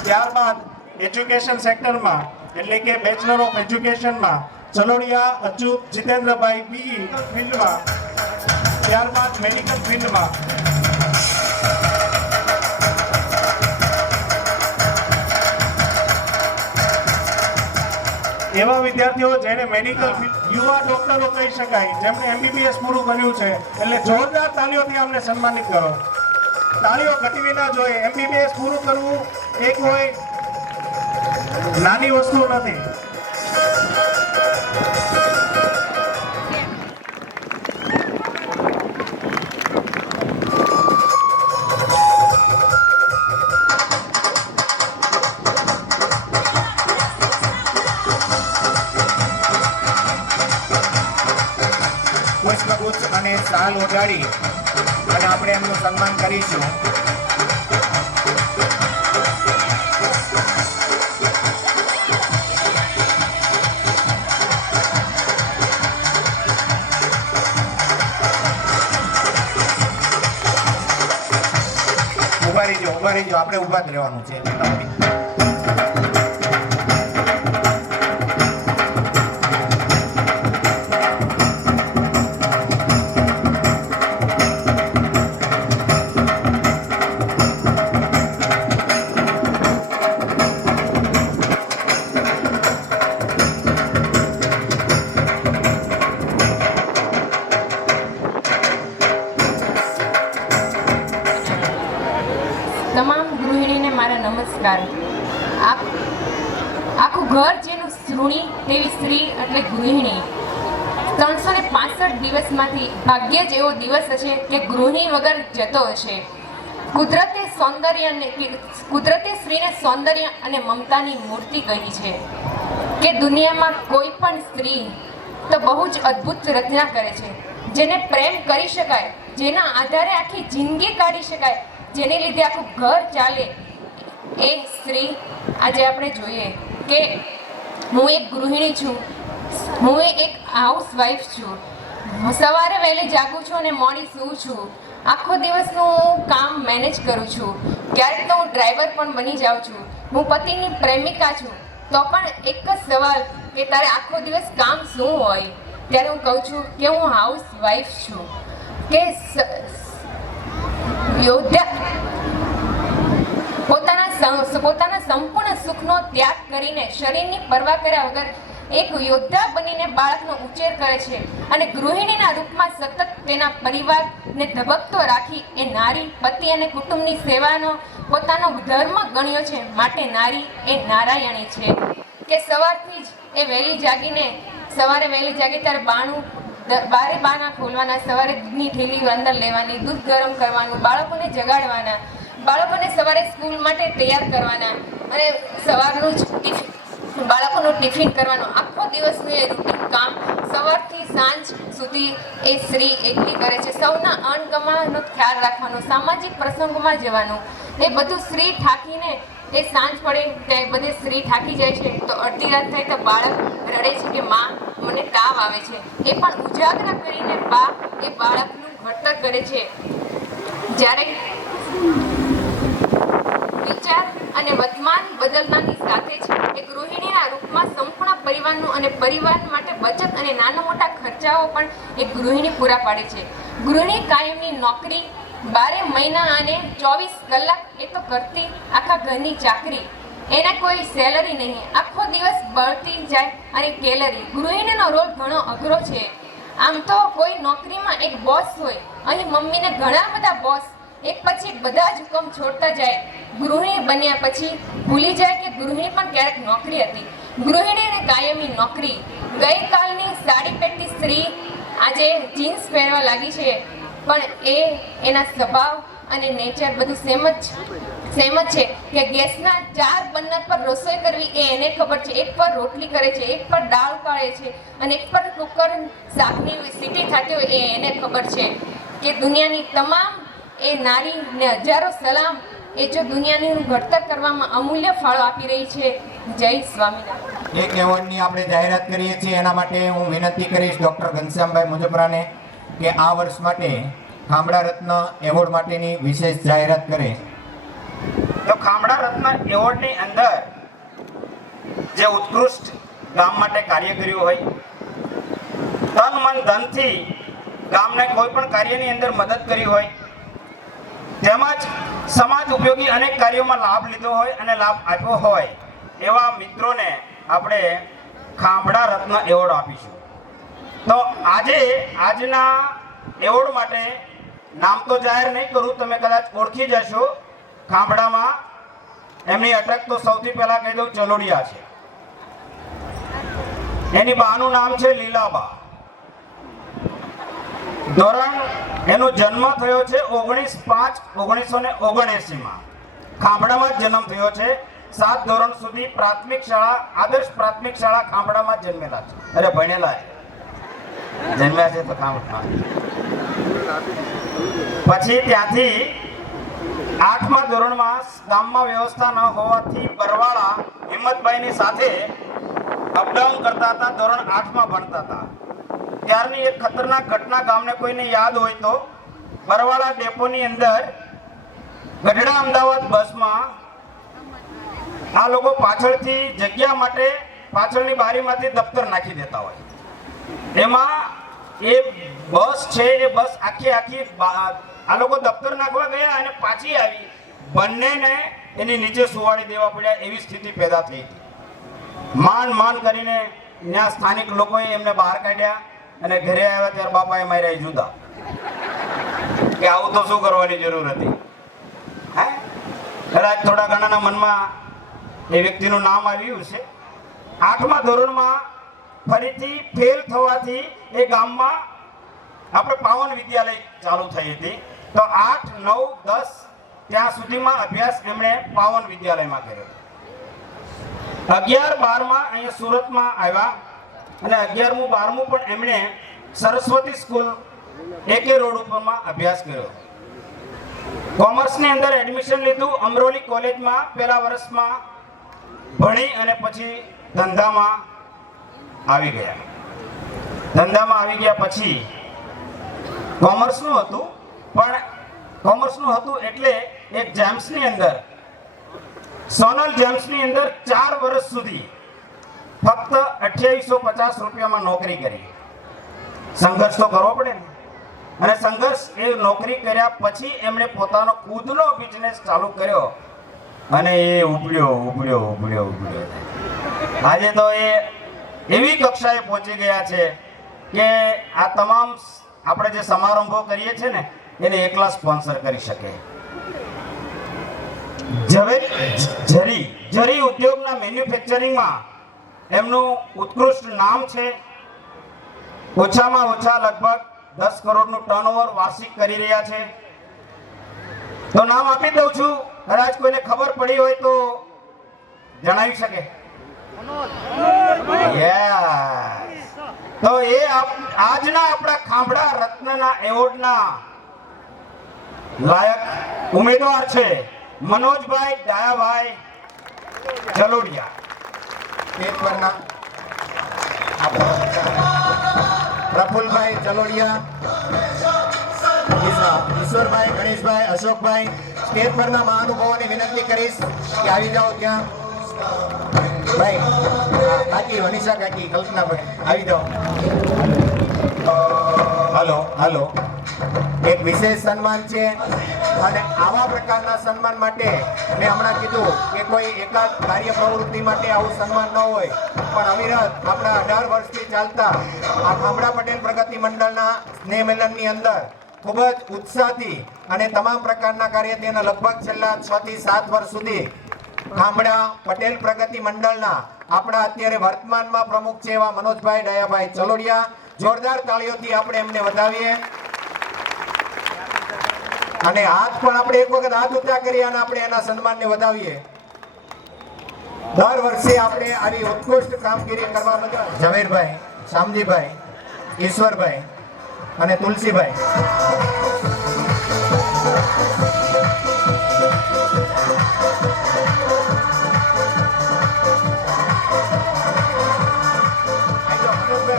ત્યારબાદ એજ્યુકેશન સેક્ટરમાં એટલે કે બેચલર ઓફ એજ્યુકેશનમાં ચલોડિયા અચ્યુત જીતેન્દ્રભાઈ બીઈ ફિલ્ડમાં, ત્યારબાદ મેડિકલ ફિલ્ડમાં એવા વિદ્યાર્થીઓ જેને મેડિકલ યુવા ડોક્ટરો કહી શકાય, જેમણે MBBS પૂરું કર્યું છે, એટલે જોરદાર તાળીઓથી અમને સન્માનિત કરો. તાળીઓ ઘટવી ના જોઈએ. MBBS પૂરું કરવું એક હોય નાની વસ્તુ નથી. પુષ્પગુચ્છ અને શાલ ઓઢાડી અને આપણે એમનું સન્માન કરીશું. ઉભા રહીજો, આપણે ઉભા જ રહેવાનું છે. નમસ્કાર. આખું ઘર જેનું ઋણી તેવી સ્ત્રી એટલે ગૃહિણી. 365 દિવસમાંથી ભાગ્ય જ એવો દિવસ હશે કે ગૃહિણી વગર જતો હશે. કુદરતે સ્ત્રીને સૌંદર્ય અને મમતાની મૂર્તિ કહી છે કે દુનિયામાં કોઈ પણ સ્ત્રી તો બહુ જ અદ્ભુત રચના કરે છે, જેને પ્રેમ કરી શકાય, જેના આધારે આખી જિંદગી કાઢી શકાય, જેને લીધે આખું ઘર ચાલે. એ સ્ત્રી આજે આપણે જોઈએ કે હું એક ગૃહિણી છું, હું એક હાઉસવાઈફ છું. સવારે વહેલી જાગું છું અને મોડી સૂવું છું. આખો દિવસનું હું કામ મેનેજ કરું છું. ક્યારેક તો હું ડ્રાઈવર પણ બની જાઉં છું. હું પતિની પ્રેમિકા છું. તો પણ એક જ સવાલ કે તારે આખો દિવસ કામ શું હોય? ત્યારે હું કહું છું કે હું હાઉસવાઈફ છું. કે યોદ્ધા પોતાના સંપૂર્ણ સુખનો ત્યાગ કરીને, શરીરની પરવા કર્યા વગર એક યોદ્ધા બનીને બાળકનો ઉછેર કરે છે અને ગૃહિણીના રૂપમાં સતત તેના પરિવારને ધબકતો રાખી એ નારી પતિ અને કુટુંબની સેવાનો પોતાનો ધર્મ ગણ્યો છે. માટે નારી એ નારાયણી છે. કે સવારથી જ એ વહેલી જાગીને સવારે વહેલી જાગી ત્યારે બારે બાના ખોલવાના, સવારે દૂધની થેલી અંદર લેવાની, દૂધ ગરમ કરવાનું, બાળકોને જગાડવાના, બાળકોને સવારે સ્કૂલ માટે તૈયાર કરવાના અને સવારનું જ બાળકોનું ટિફિન કરવાનું. આખો દિવસનું એ રૂટીન કામ સવારથી સાંજ સુધી એ સ્ત્રી એકલી કરે છે. સૌના અણગમાનો ખ્યાલ રાખવાનો, સામાજિક પ્રસંગોમાં જવાનું, એ બધું સ્ત્રી થાકીને એ સાંજ પડે ત્યારે બધે સ્ત્રી થાકી જાય છે. તો અડધી રાત થાય તો બાળક રડે છે કે માં મને તાવ આવે છે. એ પણ ઉજાગરા કરીને બા એ બાળકનું ઘડતર કરે છે. જ્યારે વિચાર અને વર્તમાન બદલવાની સાથે જ એ ગૃહિણીના રૂપમાં સંપૂર્ણ પરિવારનું અને પરિવાર માટે બચત અને નાના મોટા ખર્ચાઓ પણ એક ગૃહિણી પૂરા પાડે છે. ગૃહિણી કાયમની નોકરી 12 મહિના અને 24 કલાક એ તો કરતી આખા ઘરની ચાકરી. એને કોઈ સેલરી નહીં, આખો દિવસ બળતી જાય અને કેલરી. ગૃહિણીનો રોલ ઘણો અઘરો છે. આમ તો કોઈ નોકરીમાં એક બોસ હોય, અહીં મમ્મીને ઘણા બધા બોસ, એક પછી બધા જ હુકમ છોડતા જાય. ગૃહિણી બન્યા પછી ભૂલી જાય કે ગૃહિણી પણ ક્યારેક નોકરી હતી. ગૃહિણીને કાયમી નોકરી. ગઈકાલની સાડી પહેરતી સ્ત્રી આજે જીન્સ પહેરવા લાગી છે, પણ એના સ્વભાવ અને નેચર બધું સેમ જ છે. કે ગેસના 4 બર્નર પર રસોઈ કરવી એ એને ખબર છે. એક પર રોટલી કરે છે, એક પર દાળ કાઢે છે અને એક પર કુકર શાકની સીટી થતી હોય એ એને ખબર છે. કે દુનિયાની તમામ એ નારીને હજારો સલામ. એ જો દુનિયાનું ઘડતર કરવામાં અમૂલ્ય ફાળો આપી રહી છે. જય સ્વામિનારાયણ. એક એવોર્ડની આપણે જાહેરાત કરીએ છીએ. એના માટે હું વિનંતી કરીશ ડૉક્ટર ઘનશ્યામભાઈ મુજપરાને કે આ વર્ષ માટે ખામડા રત્ન એવોર્ડ માટેની વિશેષ જાહેરાત કરે. તો ખામડા રત્ન એવોર્ડની અંદર જે ઉત્કૃષ્ટ ગામ માટે કાર્ય કર્યું હોય, તન મન ધનથી ગામને કોઈ પણ કાર્યની અંદર મદદ કરી હોય, તેમજ સમાજ ઉપયોગી અનેક કાર્યોમાં લાભ લીધો હોય અને લાભ આપ્યો હોય એવા મિત્રોને આપણે ખામડા રત્ન એવોર્ડ આપીશું. તો આજના એવોર્ડ માટે નામ તો જાહેર નહીં કરું, તમે કદાચ ઓળખી જશો. ખામડામાં એમની અટક તો સૌથી પહેલા કહી દઉં ચલોડિયા છે. એની બાનું નામ છે લીલાબા. એનો જન્મ થયો છે 19/5/1979 ખાંભડામાં જ જન્મ થયો છે. 7 ધોરણ સુધી પ્રાથમિક શાળા, આદર્શ પ્રાથમિક શાળા ખાંભડામાં જ જન્મેલા છે. અરે ભણેલા જન્મ્યા છે તો ખાંભડામાં. પછી ત્યાંથી 8મા ધોરણમાં ગામમાં વ્યવસ્થા ન હોવાથી બરવાળા હિંમતભાઈની સાથે અપડાઉન કરતા હતા. ધોરણ 8માં ભણતા હતા. ત્યારની એક ખતરનાક ઘટના ગામને કોઈને યાદ હોય તો, બરવાળા ડેપોની અંદર ગઢડા અમદાવાદ બસમાં આ લોકો પાછળથી જગ્યા માટે પાછળની બારીમાંથી દફતર નાખી દેતા હોય. એમાં એ બસ છે, એ બસ આખી આ લોકો દફતર નાખવા ગયા અને પાછી આવી. બંનેને એની નીચે સુવાડી દેવા પડ્યા એવી સ્થિતિ પેદા થઈ હતી. માંડ કરીને ત્યાં સ્થાનિક લોકોએ એમને બહાર કાઢ્યા અને ઘરે આવ્યા ત્યારે બાપાએ માર્યા જુદા. કે આવું તો શું કરવાની જરૂર હતી. કદાચ થોડા ઘણાના મનમાં એ વ્યક્તિનું નામ આવ્યું છે. 8મા ધોરણમાં ફરીથી ફેલ થવાથી એ ગામમાં આપણે પાવન વિદ્યાલય ચાલુ થઈ હતી. તો 8, 9, 10 ત્યાં સુધીમાં અભ્યાસ એમણે પાવન વિદ્યાલયમાં કર્યો. 11, 12માં અહીંયા સુરતમાં આવ્યા અને 11મું 12મું પણ એમણે સરસ્વતી સ્કૂલ AK રોડ ઉપરમાં અભ્યાસ કર્યો. કોમર્સની અંદર એડમિશન લીધું અમરોલી કોલેજમાં. પહેલા વર્ષમાં ભણી અને પછી ધંધામાં આવી ગયા. ધંધામાં આવી ગયા પછી કોમર્સનું હતું, પણ કોમર્સનું હતું એટલે એક જેમ્સની અંદર, સોનલ જેમ્સની અંદર 4 વર્ષ સુધી ફક્ત 2850 રૂપિયામાં નોકરી કરી. સંઘર્ષ તો કરવો પડે ને. અને સંઘર્ષ એ નોકરી કર્યા પછી એમણે પોતાનો ખુદનો બિઝનેસ ચાલુ કર્યો અને એ ઉભર્યો. આજે તો એ એવી કક્ષાએ પહોંચી ગયા છે કે આ તમામ આપણે જે સમારંભો કરીએ છીએ ને એને એકલા સ્પોન્સર કરી શકે. જરી ઉદ્યોગના મેન્યુફેક્ચરિંગમાં એમનું ઉત્કૃષ્ટ નામ છે. ઓછામાં ઓછા લગભગ 10 કરોડનું ટર્નઓવર વાર્ષિક કરી રહ્યા છે. તો નામ આપી દઉં છું, કદાચ કોઈને ખબર પડી હોય તો જણાવી શકે. તો એ આજના આપણા ખાંભડા રત્નના એવોર્ડના લાયક ઉમેદવાર છે મનોજભાઈ ડાયાભાઈ જલોડિયા. સ્ટેજ પરના પ્રફુલભાઈ જલોડિયા, ઈશ્વરભાઈ, ગણેશભાઈ, અશોકભાઈ, સ્ટેજ પરના મહાનુભાવોને વિનંતી કરીશ કે આવી જાઓ ત્યાં. ભાઈ કાકી, વનિષા કાકી, કલ્પનાભાઈ આવી જાઓ. હાલો. એક વિશેષ સન્માન છે અને આવા પ્રકારના સન્માન માટે મેં હમણાં કીધું કે કોઈ એકાદ કાર્ય પ્રવૃત્તિ માટે આવું સન્માન ન હોય, પણ અવિરત આપણા 18 વર્ષથી ચાલતા આ ખામડા પટેલ પ્રગતિ મંડળના સ્નેહ મિલનની અંદર ખૂબ જ ઉત્સાહથી અને તમામ પ્રકારના કાર્ય તેના લગભગ છેલ્લા 6 થી 7 વર્ષ સુધી ખામડા પટેલ પ્રગતિ મંડળના આપણા અત્યારે વર્તમાનમાં પ્રમુખ છે એવા મનોજભાઈ ડાયાભાઈ ચલોડિયા. જોરદાર તાળીઓથી આપણે એમને વધાવીએ અને હાથ પણ આપણે એક વખત હાથ ઊંચા કરીએ અને આપણે એના સન્માનને વધાવીએ. દર વર્ષે આપણે આવી ઉત્કૃષ્ટ કામગીરી કરવા બદલ ઝવેરભાઈ, શામજીભાઈ, ઈશ્વરભાઈ અને તુલસીભાઈ.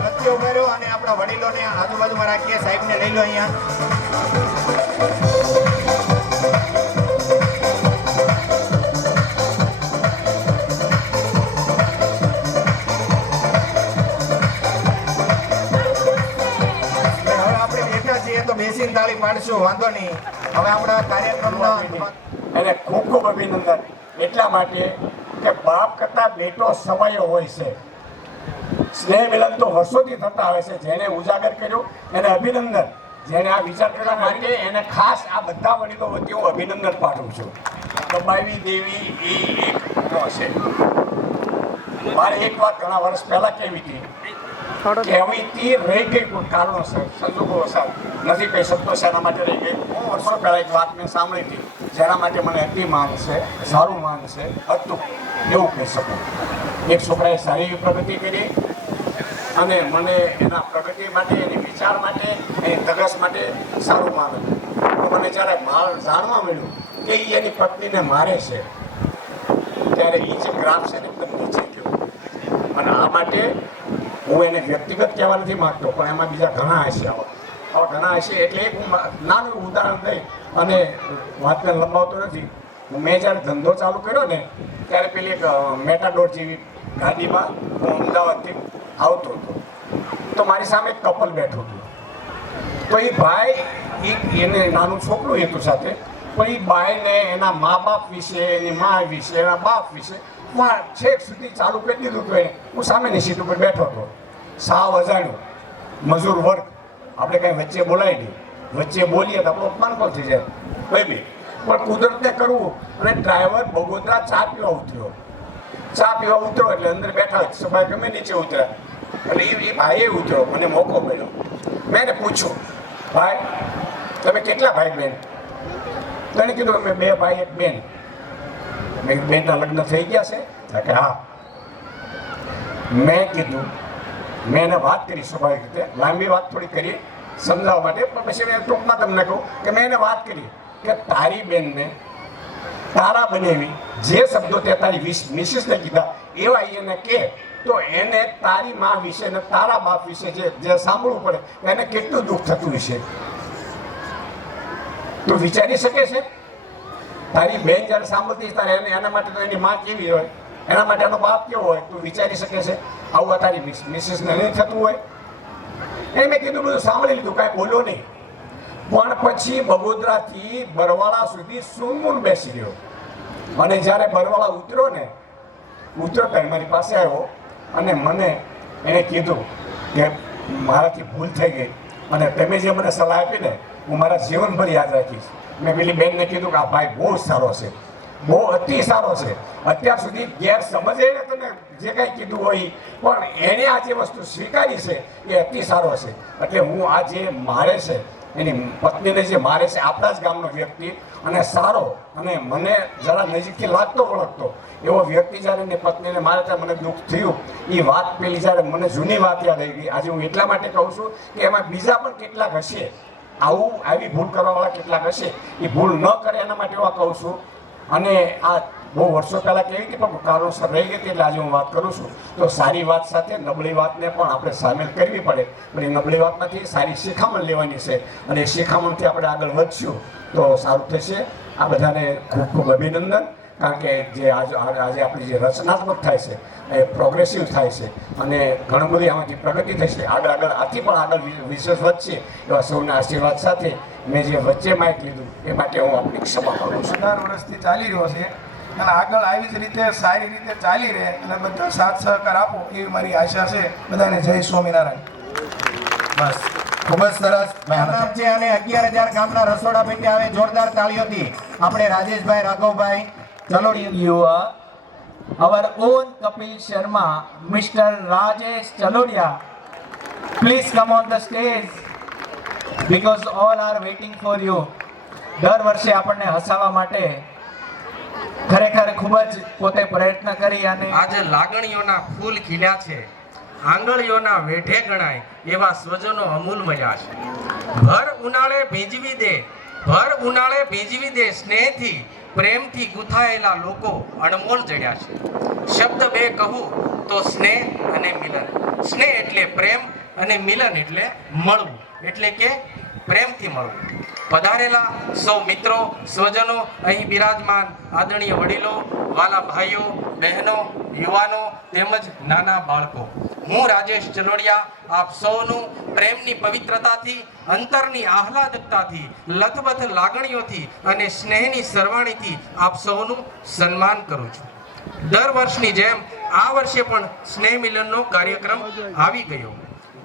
વચ્ચે ઉભા રહ્યો અને આપણા વડીલોને આજુબાજુમાં રાખીએ. સાહેબને લઈ લો અહીંયા. બેસીને તાળી પાડશું, વાંધો નહીં. હવે આપણા કાર્યક્રમના એને ખૂબ ખૂબ અભિનંદન એટલા માટે કે બાપ કરતા બેટો સમયો હોય છે. સ્નેહ મિલન તો વર્ષોથી થતા આવે છે. જેને ઉજાગર કર્યું એને અભિનંદન. જેને આ વિચાર કરવા માટે એને ખાસ આ બધા વડીલો વચ્ચે હું અભિનંદન પાઠવું છું. કમાવી દેવી એ એક ગુનો છે. મારે એક વાત ઘણા વર્ષ પહેલા કહેવી હતી, કહેવીથી રહી ગઈ કોઈ કારણોસર, સંજોગો વસાર નથી કહી શકતો શેના માટે રહી ગઈ. વર્ષો પહેલા એક વાત મેં સાંભળી હતી જેના માટે મને અતિ માન છે, સારું માન છે, હતું એવું કહી શકું. એક છોકરાએ સારી એવી પ્રગતિ કરી અને મને એના પ્રગતિ માટે, એની વિચાર માટે, એની ધગસ માટે સારું માન હતું. તો મને જ્યારે જાણવા મળ્યું કે એ એની પત્નીને મારે છે ત્યારે એ જે ગ્રામ છે ને એકદમ નીચે ગયો. અને આ માટે હું એને વ્યક્તિગત કહેવા નથી માગતો, પણ એમાં બીજા ઘણા હશે. આવા ઘણા હશે એટલે એક હું નાનું ઉદાહરણ દઈ અને વાતને લંબાવતો નથી. મેં જ્યારે ધંધો ચાલુ કર્યો ને ત્યારે પેલી એક મેટાડોર જેવી ગાડીમાં હું અમદાવાદથી આવતો હતો. તો મારી સામે એક કપલ બેઠું હતું. તો એ ભાઈ એને નાનું છોકરું હતું સાથે, પણ એ બાઈને એના મા બાપ વિશે, એની મા વિશે, એના બાપ વિશે છેક સુધી ચાલુ કરી દીધું હતું. એને હું સામેની સીટ ઉપર બેઠો હતો. સાવ અજાણ્યું મજૂર વર્ગ, આપણે કંઈ વચ્ચે બોલાય નહીં. વચ્ચે બોલીએ તો આપણું અપમાન પણ થઈ જાય. ભાઈ પણ કુદરતને કરવું. અને ડ્રાઈવર બગોદરા ચા પીવા ઉતર્યો એટલે અંદર બેઠા સભા ગમે નીચે ઉતર્યા એટલે એ ભાઈએ ઉતર્યો. મને મોકો મળ્યો. મેં એને પૂછ્યું, ભાઈ તમે કેટલા ભાઈ બહેન? તેને કીધું અમે 2 ભાઈ 1 બેન. મેં બેનના લગ્ન થઈ ગયા છે કે હા. મેં કીધું, મેં એને વાત કરી સ્વાભાવિક રીતે, લાંબી વાત થોડી કરી સમજાવવા માટે, પણ પછી મેં ટૂંકમાં તમને કહું કે મેં એને વાત કરી કે તારી બેનને તારા બનાવી, જે શબ્દો તે તારી મિસિસને કીધા એવા એને કે, તો એને તારી મા વિશે ને તારા બાપ વિશે જે સાંભળવું પડે એને કેટલું દુઃખ થતું હશે. તું વિચારી શકે છે? તારી બેન જ્યારે સાંભળતી તારે એના માટે તો એની મા કેવી હોય, એના માટે એનો બાપ કેવો હોય, તું વિચારી શકે છે? આવું તારી મિસિસને નહીં થતું હોય? એ મેં કીધું, બધું સાંભળી લીધું, કાંઈ બોલ્યો નહીં. પણ પછી બગોદરાથી બરવાળા સુધી સુનમુન બેસી ગયો. અને જ્યારે બરવાળા ઉતર્યો ત્યારે મારી પાસે આવ્યો અને મને એને કીધું કે મારાથી ભૂલ થઈ ગઈ અને તમે જે મને સલાહ આપી ને હું મારા જીવનભર યાદ રાખીશ. મેં પેલી બેનને કીધું કે આ ભાઈ બહુ સારો છે, બહુ અતિ સારો છે. અત્યાર સુધી ગેર સમજે ને તમે જે કાંઈ કીધું હોય, પણ એણે આ જે વસ્તુ સ્વીકારી છે એ અતિ સારો છે. એટલે હું આ જે મારે છે એની પત્નીને જે મારે છે, આપણા જ ગામનો વ્યક્તિ અને સારો અને મને જરા નજીકથી લાગતો ઓળખતો એવો વ્યક્તિ જ્યારે એની પત્નીને મારે ત્યાં મને દુઃખ થયું. એ વાત પેલી જ્યારે મને જૂની વાત યાદ આવી ગઈ. આજે હું એટલા માટે કહું છું કે એમાં બીજા પણ કેટલાક હશે, આવી ભૂલ કરવાવાળા કેટલાક હશે, એ ભૂલ ન કરે એના માટે એવા કહું છું. અને આ બહુ વર્ષો પહેલાં કેવી હતી પણ કારણોસર રહી ગઈ હતી, એટલે આજે હું વાત કરું છું. તો સારી વાત સાથે નબળી વાતને પણ આપણે સામેલ કરવી પડે. પણ એ નબળી વાતમાંથી સારી શિખામણ લેવાની છે અને એ શિખામણથી આપણે આગળ વધશું તો સારું થશે. આ બધાને ખૂબ ખૂબ અભિનંદન. કારણ કે જે આજે આપણી જે રચનાત્મક થાય છે એ પ્રોગ્રેસિવ થાય છે અને ઘણું બધું આમાંથી પ્રગતિ થશે. આગળ આથી પણ આગળ વિશેષ વધશે એવા સૌના આશીર્વાદ સાથે મેં જે વચ્ચે માઇક લીધું એ માટે હું આપની ક્ષમા કરું છું. 18 વર્ષથી ચાલી રહ્યો છે અને આગળ આવી જ રીતે સારી રીતે ચાલી રહે અને બધા સાથ સહકાર આપો એવી મારી આશા છે. બધાને જય સ્વામિનારાયણ. બસ ખૂબ જ સરસ નામ છે અને 11,000 ગામના રસોડા પેટે આવે જોરદાર તાળીઓથી આપણે Rajeshbhai Raghavbhai ચલોડિયા. You are our own Kapil Sharma, Mr. Rajesh Chalodia. Please come on the stage because all are waiting for you. દર વર્ષે આપણને હસાવવા માટે ખરેખર ખૂબ જ પોતે પ્રયત્ન કરી અને આજે લાગણીઓના ફૂલ ખીલ્યા છે, આંગળીઓના વેઢે ગણાય એવા સ્વજનો અમૂલ મળ્યા છે. ભર ઉનાળે ભીંજવી દે સ્નેહથી પ્રેમથી ગુથાયેલા લોકો અણમોલ જડ્યા છે. શબ્દ 2 કહું તો સ્નેહ અને મિલન. સ્નેહ એટલે પ્રેમ અને મિલન એટલે મળવું, એટલે કે પ્રેમથી મળવું. પધારેલા સૌ મિત્રો, સ્વજનો, અહીં બિરાજમાન આદરણીય વડીલો, વાલા ભાઈઓ, બહેનો, યુવાનો તેમજ નાના બાળકો, હું રાજેશ ચલોડિયા આપ સૌનું પ્રેમની પવિત્રતાથી, અંતરની આહલાદકતાથી, લથબથ લાગણીઓથી અને સ્નેહની સરવાણીથી આપ સૌનું સન્માન કરું છું. દર વર્ષની જેમ આ વર્ષે પણ સ્નેહ મિલનનો કાર્યક્રમ આવી ગયો.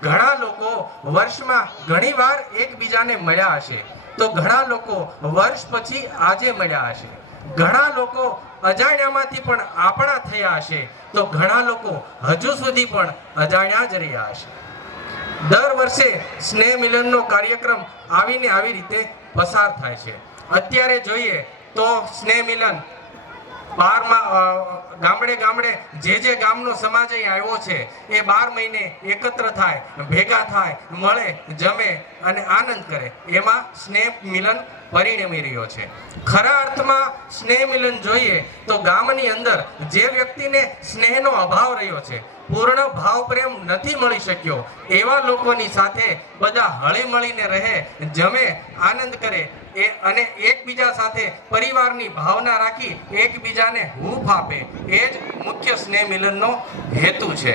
ઘણા લોકો વર્ષમાં ઘણીવાર એકબીજાને મળ્યા હશે, તો ઘણા લોકો વર્ષ પછી આજે મળ્યા હશે. ઘણા લોકો અજાણ્યામાંથી પણ આપણા થયા હશે, તો ઘણા લોકો હજુ સુધી પણ અજાણ્યા જ રહ્યા હશે. દર વર્ષે સ્નેહ મિલનનો કાર્યક્રમ આવી રીતે પસાર થાય છે. અત્યારે જોઈએ તો સ્નેહ મિલન ગામડે જે ગામનો સમાજ અહીં આવ્યો છે એ 12 મહિને એકત્ર થાય, ભેગા થાય, મળે, જમે અને આનંદ કરે. એમાં સ્નેહ મિલન પરિણમી રહ્યો છે. ખરા અર્થમાં સ્નેહ મિલન જોઈએ તો ગામની અંદર જે વ્યક્તિને સ્નેહનો અભાવ રહ્યો છે, પૂર્ણ ભાવ પ્રેમ નથી મળી શક્યો, એવા લોકોની સાથે બધા હળી મળીને રહે, જમે, આનંદ કરે અને એકબીજા સાથે પરિવારની ભાવના રાખી એકબીજાને હૂંફ આપે, એ જ મુખ્ય સ્નેહ મિલનનો હેતુ છે.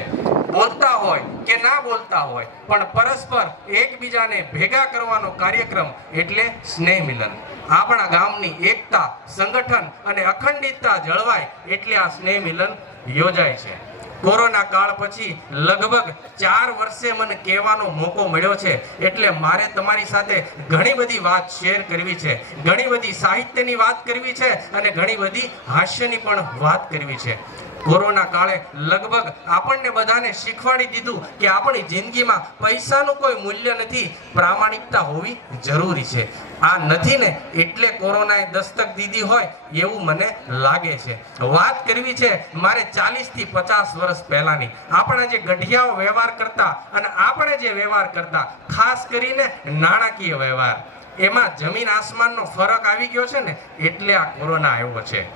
બોલતા હોય કે ના બોલતા હોય પણ પરસ્પર એકબીજાને ભેગા કરવાનો કાર્યક્રમ એટલે સ્નેહ મિલન. આપણા ગામની એકતા, સંગઠન અને અખંડિતતા જળવાય એટલે આ સ્નેહ મિલન યોજાય છે. કોરોના કાળ પછી લગભગ 4 વર્ષે મને કહેવાનો મોકો મળ્યો છે, એટલે મારે તમારી સાથે ઘણી બધી વાત શેર કરવી છે, ઘણી બધી સાહિત્યની વાત કરવી છે અને ઘણી બધી હાસ્યની પણ વાત કરવી છે. કોરોના કાળે લગભગ આપણને બધાને શીખવાડી દીધું કે આપણી જિંદગીમાં પૈસાનું કોઈ મૂલ્ય નથી, પ્રામાણિકતા હોવી જરૂરી છે. આ નથી ને એટલે કોરોનાએ દસ્તક દીધી હોય એવું મને લાગે છે. વાત કરવી છે મારે 40 થી 50 વર્ષ પહેલાની. આપણા જે ગઢિયાઓ વ્યવહાર કરતા અને આપણે જે વ્યવહાર કરતા, ખાસ કરીને નાણાકીય વ્યવહાર, એમાં જમીન આસમાનનો ફરક આવી ગયો છે ને એટલે આ કોરોના આવ્યો છે.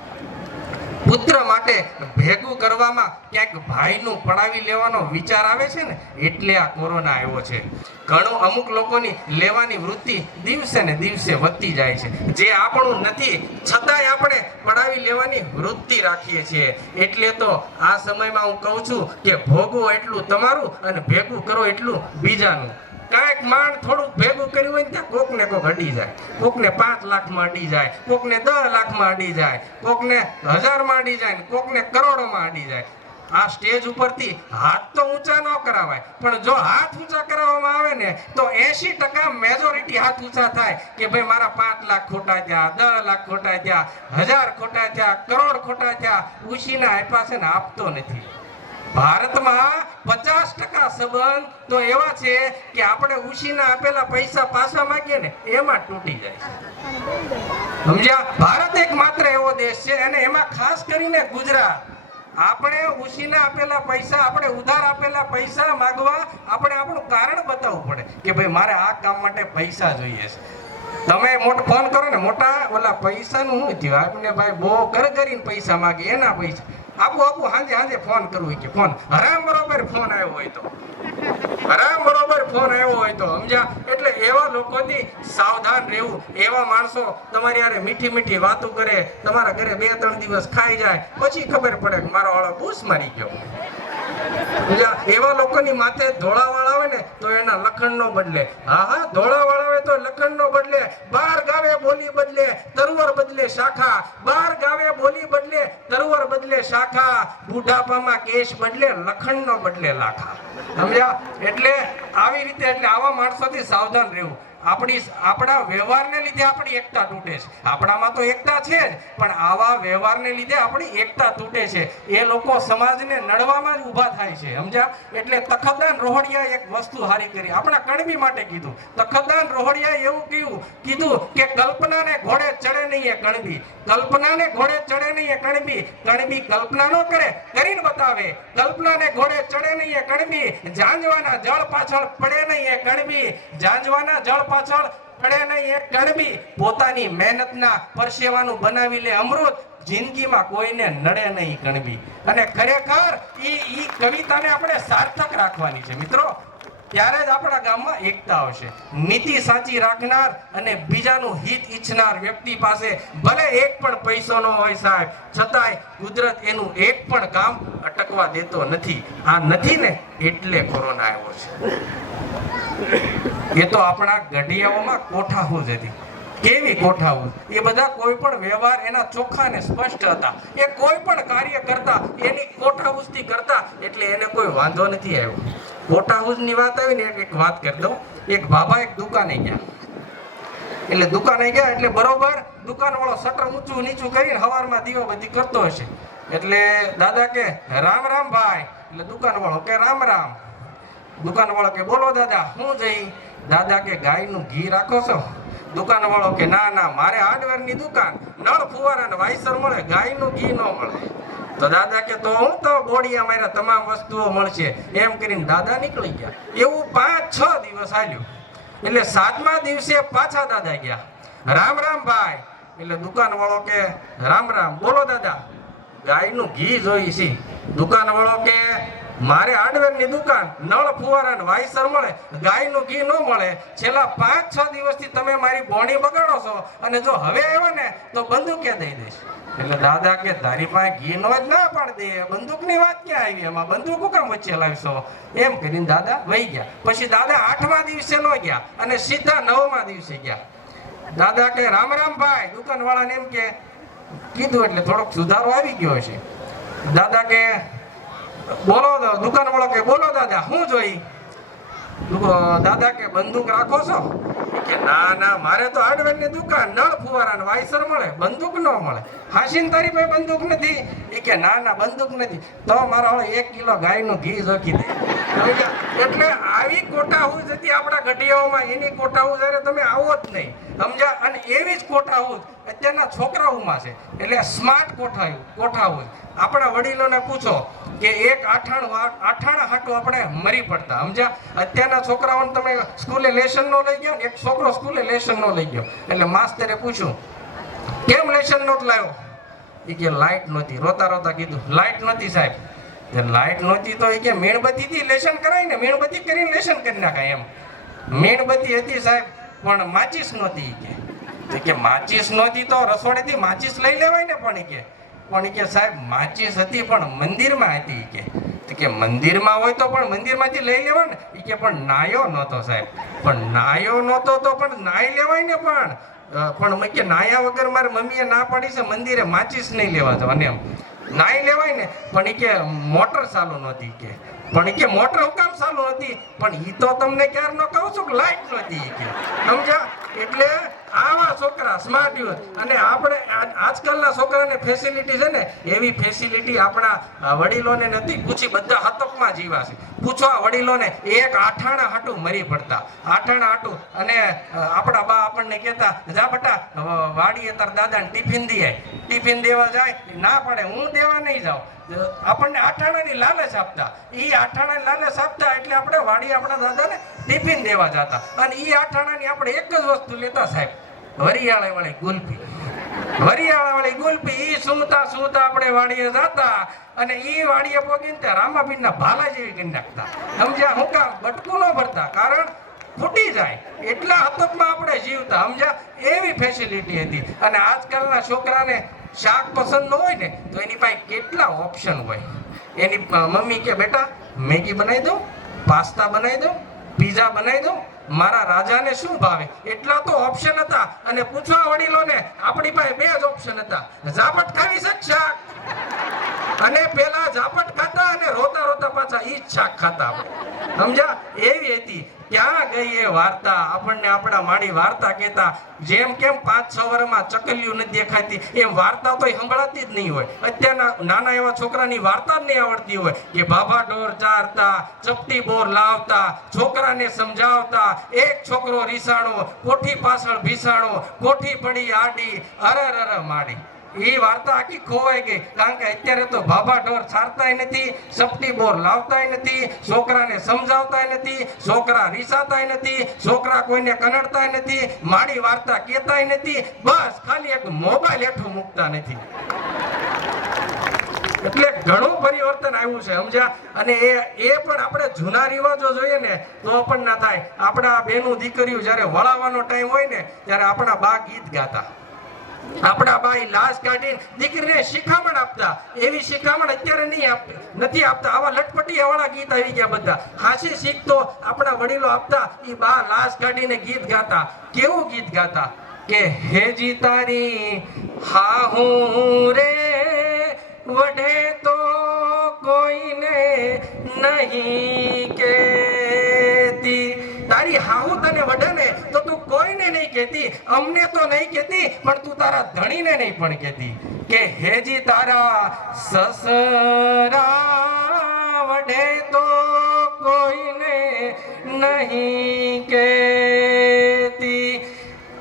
પુત્ર માટે ભેગું કરવામાં ક્યાંક ભાઈનું પડાવી લેવાનો વિચાર આવે છે ને એટલે આ કોરોના આવ્યો છે. ઘણું અમુક લોકોની લેવાની વૃત્તિ દિવસે ને દિવસે વધતી જાય છે. જે આપણું નથી છતાંય આપણે પડાવી લેવાની વૃત્તિ રાખીએ છીએ. એટલે તો આ સમયમાં હું કહું છું કે ભોગવો એટલું તમારું અને ભેગું કરો એટલું બીજાનું. કાંઈક માંડ થોડું ભેગું કર્યું હોય ને ત્યાં કોકને કોક અડી જાય, કોકને 5 લાખમાં અડી જાય, કોકને 10 લાખમાં અડી જાય, કોકને 1000માં અડી જાય, કોકને કરોડોમાં અડી જાય. આ સ્ટેજ ઉપરથી હાથ તો ઊંચા ન કરાવાય, પણ જો હાથ ઊંચા કરાવવામાં આવે ને તો 80% મેજોરિટી હાથ ઊંચા થાય કે ભાઈ મારા 5 લાખ ખોટા થયા, 10 લાખ ખોટા થયા, 1000 ખોટા થયા, કરોડ ખોટા થયા. ઉછીના આપ્યા છે ને આપતો નથી. ભારતમાં 50% સંબંધ તો એવા છે કે આપણે ઉછીના આપેલા પૈસા પાછા માંગીએ ને એમાં તૂટી જાય છે. સમજ્યા? ભારત એકમાત્ર એવો દેશ છે અને એમાં ખાસ કરીને ગુજરાત. આપણે ઉછીના આપેલા પૈસા, આપણે ઉધાર આપેલા પૈસા માંગવા આપણે આપણું કારણ બતાવવું પડે કે ભાઈ મારે આ કામ માટે પૈસા જોઈએ છે. તમે મોટો ફોન કરો ને, મોટા ઓલા પૈસાનું શું થયું આપને ભાઈ, બહુ કરીને પૈસા માંગે એના પૈસા આપું હાંજે ફોન કરવું કે ફોન હરામ બરોબર ફોન આવ્યો હોય તો, હરામ બરોબર ફોન આવ્યો હોય તો. સમજ્યા? એટલે એવા લોકોથી સાવધાન રહેવું. એવા માણસો તમારી યારે મીઠી મીઠી વાતો કરે, તમારા ઘરે 2-3 દિવસ ખાઈ જાય, પછી ખબર પડે કે મારો વાળો બૂસ મારી ગયો. એવા લોકોની માથે ધોળાવાળ આવે ને તો એના લખણ નો બદલે. હા ધોળાવાળ આવે તો લખણ નો બદલે. 12 ગાવે બોલી બદલે, તરવર બદલે શાખા. 12 ગાવે બોલી બદલે, તરવર બદલે શાખા. બુઢાપામાં કેશ બદલે, લખણ નો બદલે લાખા. સમજ્યા? એટલે આવી રીતે, એટલે આવા માણસોથી સાવધાન રહેવું. આપણા વ્યવહારને લીધે આપણી એકતા તૂટે છે. આપણામાં તો એકતા છે જ, પણ આવા વ્યવહારને લીધે આપણી એકતા તૂટે છે. એ લોકો સમાજને નડવામાં જ ઊભા થાય છે. સમજ્યા? એટલે તખતદાન રોહડિયાએ એક વસ્તુ હારી કરી, આપણા કણબી માટે કીધું. તખતદાન રોહડિયાએ એવું કીધું કે કલ્પનાને ઘોડે ચડે નહીં એ કણબી, કલ્પનાને ઘોડે ચડે નહીં એ કણબી. કણબી કલ્પના ન કરે, કરીને બતાવે. કલ્પનાને ઘોડે ચડે નહીં એ કણબી, જાંજવાના જળ પાછળ પડે નહીં એ કણબી. જાંજવાના જળ પાછળ પડે નહીં એ કણબી. પોતાની મહેનતના પરસેવાનું બનાવી લે અમૃત, જિંદગીમાં કોઈને નડે નહીં કણબી. અને ખરેખર ઈ કવિતાને આપણે સાર્થક રાખવાની છે મિત્રો. ત્યારે જ આપણા ગામમાં એકતા આવશે. નીતિ સાચી રાખનાર અને બીજાનું હિત ઈચ્છનાર વ્યક્તિ પાસે ભલે એક પણ પૈસો ન હોય સાહેબ, છતાંય કુદરત એનું એક પણ કામ અટકવા દેતો નથી. આ નથી ને એટલે કોરોના આવ્યો છે. એ તો આપણા ગઢિયાઓમાં કોઠાહૂજ હતી. કેવી કોઠાહૂજ? એ બધા કોઈ પણ વ્યવહાર એના ચોખ્ખા ને સ્પષ્ટ હતા. એ કોઈ પણ કાર્ય કરતા એની કોઠાહૂજથી કરતા, એટલે એને કોઈ વાંધો નથી આવ્યો. કોઠાહૂજની વાત આવી ને એક વાત કરી દઉં. એક બાબા એક દુકાને ગયા. એટલે દુકાને ગયા એટલે બરોબર દુકાનવાળો શટર ઊંચું નીચું કરીને હવારમાં દીવાબત્તી કરતો હશે. એટલે દાદા કે રામ રામ ભાઈ. એટલે દુકાનવાળો કે રામ રામ. દુકાનવાળો કે બોલો દાદા શું જઈ? દાદા કે ગાયનું ઘી રાખો છો? દુકાનવાળો કે ના મારે હાર્ડવેરની દુકાન, નળ ફુવારા ને વાઇસર મળે, ગાયનું ઘી ન મળે. તો દાદા કે તો હું તો બોડિયા મારા તમામ વસ્તુઓ મળશે. એમ કરીને દાદા નીકળી ગયા. એવું 5-6 દિવસ હાલ્યું. એટલે 7મા દિવસે પાછા દાદા ગયા. રામ રામ ભાઈ. એટલે દુકાનવાળો કે રામ રામ. બોલો દાદા, ગાયનું ઘી જોઈ છે. દુકાનવાળો કે મારે હાર્ડવેરની દુકાન, નળ ફુવારા ને વાઇસર મળે, ગાયનું ઘી ન મળે. છેલ્લા 5-6 દિવસથી તમે મારી બોણી બગાડો છો અને જો હવે આવ્યો ને તો બંદૂકે દઈ દઈશ. એટલે દાદા કે તારી પાસે ઘી નો જ ના પાડી દે, બંદૂકની વાત ક્યાં આવી? એમાં બંદૂક કેમ વચ્ચે લાવશો? એમ કરીને દાદા વહી ગયા. પછી દાદા 8મા દિવસે ન ગયા અને સીધા 9મા દિવસે ગયા. દાદા કે રામ રામ ભાઈ. દુકાનવાળાને એમ કે કીધું એટલે થોડોક સુધારો આવી ગયો હશે. દાદા કે બોલો દુકાનવાળો કે બોલો દાદા શું જોઈ? દાદા કે બંદૂક રાખો છો? કે ના ના, મારે તો હાર્ડવેરની દુકાન, નળ ફુવારા ને વાયસર મળે, બંદૂક ન મળે. હાસીન તારી પાસે બંદૂક નથી? એ કે ના ના બંદૂક નથી. તો મારા 1 કિલો ગાયનું ઘી જોખી દે. એટલે આવી કોટાહૂજ હતી આપણા ગઢિયાઓમાં, એની કોટાહૂજ જ્યારે તમે આવો જ નહીં, સમજ્યા? અને એવી જ કોટાહૂજ અત્યારના છોકરાઓમાં છે. એટલે સ્માર્ટ કોઠાહૂજ. આપણા વડીલોને પૂછો કે એક આઠાણા હાટું આપણે મરી પડતા, સમજ્યા? અત્યારના છોકરાઓને તમે સ્કૂલે લેશન નો લઈ ગયો, એક છોકરો સ્કૂલે લેશન નો લઈ ગયો, એટલે માસ્તરે પૂછ્યું કેમ લેશન નોટ લાવ્યો? એ કે લાઇટ નહોતી. રોતા રોતા કીધું લાઇટ નહોતી સાહેબ. લાઇટ નહોતી તો એ કે મીણબત્તીથી લેશન કરાય ને, મીણબત્તી કરીને લેશન કરી નાખાય એમ. મીણબત્તી હતી સાહેબ, પણ માચીસ નહોતી. એ કે માચીસ નહોતી તો રસોડેથી માચીસ લઈ લેવાય ને. પણ એ કે સાહેબ માચીસ હતી પણ મંદિરમાં હતી. કે મંદિરમાં હોય તો પણ મંદિરમાંથી લઈ લેવાય ને. એ કે પણ નાયો નહોતો સાહેબ. પણ નાયો નહોતો તો પણ નાઈ લેવાય ને. પણ મેં કે નાયા વગર મારી મમ્મીએ ના પાડી છે મંદિરે માચીસ નહીં લેવા જવાની એમ. નાઈ લેવાય ને. પણ એ કે મોટર ચાલુ નહોતી. કે પણ એ કે મોટર હું કામ ચાલુ હતી? પણ એ તો તમને ક્યારનો કહું છું કે લાઈટ નહોતી. કે સમજ્યા? એટલે આવા છોકરા સ્માર્ટ યુથ. અને આપણે આજકાલના છોકરાને ફેસિલિટી છે ને, એવી ફેસિલિટી આપણા વડીલોને નથી. પૂછી બધા હતકમાં જીવા છે. પૂછો આ વડીલોને, એક આઠાણા હાટું મરી પડતા, આઠાણા હાટું. અને આપણા બા આપણને કહેતા જા બટા વાડીએ તાર દાદાને ટિફિન દે આય. ટિફિન દેવા જાય, ના પડે હું દેવા નહીં જાઉં. આપણને આઠાણાની લાલચ આપતા. એ આઠાણાની લાલચ આપતા એટલે આપણે વાડી આપણા દાદાને ટિફિન દેવા જતા. અને એ આઠાણાની આપણે એક જ વસ્તુ લેતા સાહેબ, વરિયાળે વાળી ગુલ્ફી. વરિયાળા વાળી ગુલ્ફી. એ સુમતા આપણે વાડીએ જતા અને એ વાડીએ પોગીને ત્યાં રામાપીરના ભાલા જેવી કરી નાખતા, સમજ્યા? હું કામ બટકું ન ભરતા, કારણ ફૂટી જાય એટલા હતકમાં આપણે જીવતા, સમજ્યા? એવી ફેસિલિટી હતી. અને આજકાલના છોકરાને શાક પસંદ ન હોય ને તો એની પાસે કેટલા ઓપ્શન હોય. એની મમ્મી કે બેટા મેગી બનાવી દો, પાસ્તા બનાવી દો, પીઝા બનાવી દો. મારા રાજાને શું ભાવે? એટલા તો ઓપ્શન હતા. અને પૂછવા વડીલોને, આપણી પાસે 2 જ ઓપ્શન હતા, ઝાપટ ખાવી છે શાક. અને પેલા ઝાપટ ખાતા અને રોતા રોતા પાછા ઈ જ શાક ખાતા આપણે, સમજ્યા? એવી હતી. ક્યાં ગઈ એ વાર્તા? આપણને આપણા માડી વાર્તા કહેતા. જેમ કેમ 5-6 વર્ષમાં ચકલિયું નથી દેખાતી, એમ વાર્તા તો સંભળાતી જ નહીં હોય. અત્યારના નાના એવા છોકરાની વાર્તા જ નહીં આવડતી હોય કે ભાભા ઢોર ચારતા, ચપટી બોર લાવતા, છોકરાને સમજાવતા. એક છોકરો રીસાણો, કોઠી પાછળ ભીસાણો, કોઠી પડી આડી, અરર માડી. એ વાર્તા આખી ખોવાઈ ગઈ. કારણ કે અત્યારે તો ભાભા ઢોર ચારતાય નથી, સપટી બોર લાવતાય નથી, છોકરાને સમજાવતાય નથી, છોકરા રીસાતાય નથી, છોકરા કોઈને કનડતાય નથી, માડી વાર્તા કહેતાય નથી. બસ ખાલી એક મોબાઈલ હેઠું મૂકતા નથી. એટલે ઘણું પરિવર્તન આવ્યું છે, સમજ્યા? અને એ પણ આપણે જૂના રિવાજો જોઈએ ને તો પણ ના થાય. આપણા બેનું દીકરીઓ જ્યારે વળાવવાનો ટાઈમ હોય ને ત્યારે આપણા બા ગીત ગાતા. આપણા બાઈ લાશ કાઢીને દીકરીને શિખામણ આપતા. એવી શિખામણ અત્યારે નથી આપતા. આવા લટપટિયા વાળા ગીત આવી ગયા બધા. હાસી શીખ તો આપણા વડીલો આપતા. એ બા લાશ કાઢીને ગીત ગાતા. કેવું ગીત ગાતા કે હેજી તારી હાહું રે વઢે તો કોઈને નહીં કહેતી. તારી હાહુ તને વઢે ને તો તું કોઈને નહીં કહેતી, અમને તો નહીં કહેતી, પણ તું તારા ધણીને નહીં પણ કહેતી. કે હેજી તારા સસરા વઢે તો કોઈને નહીં કહેતી.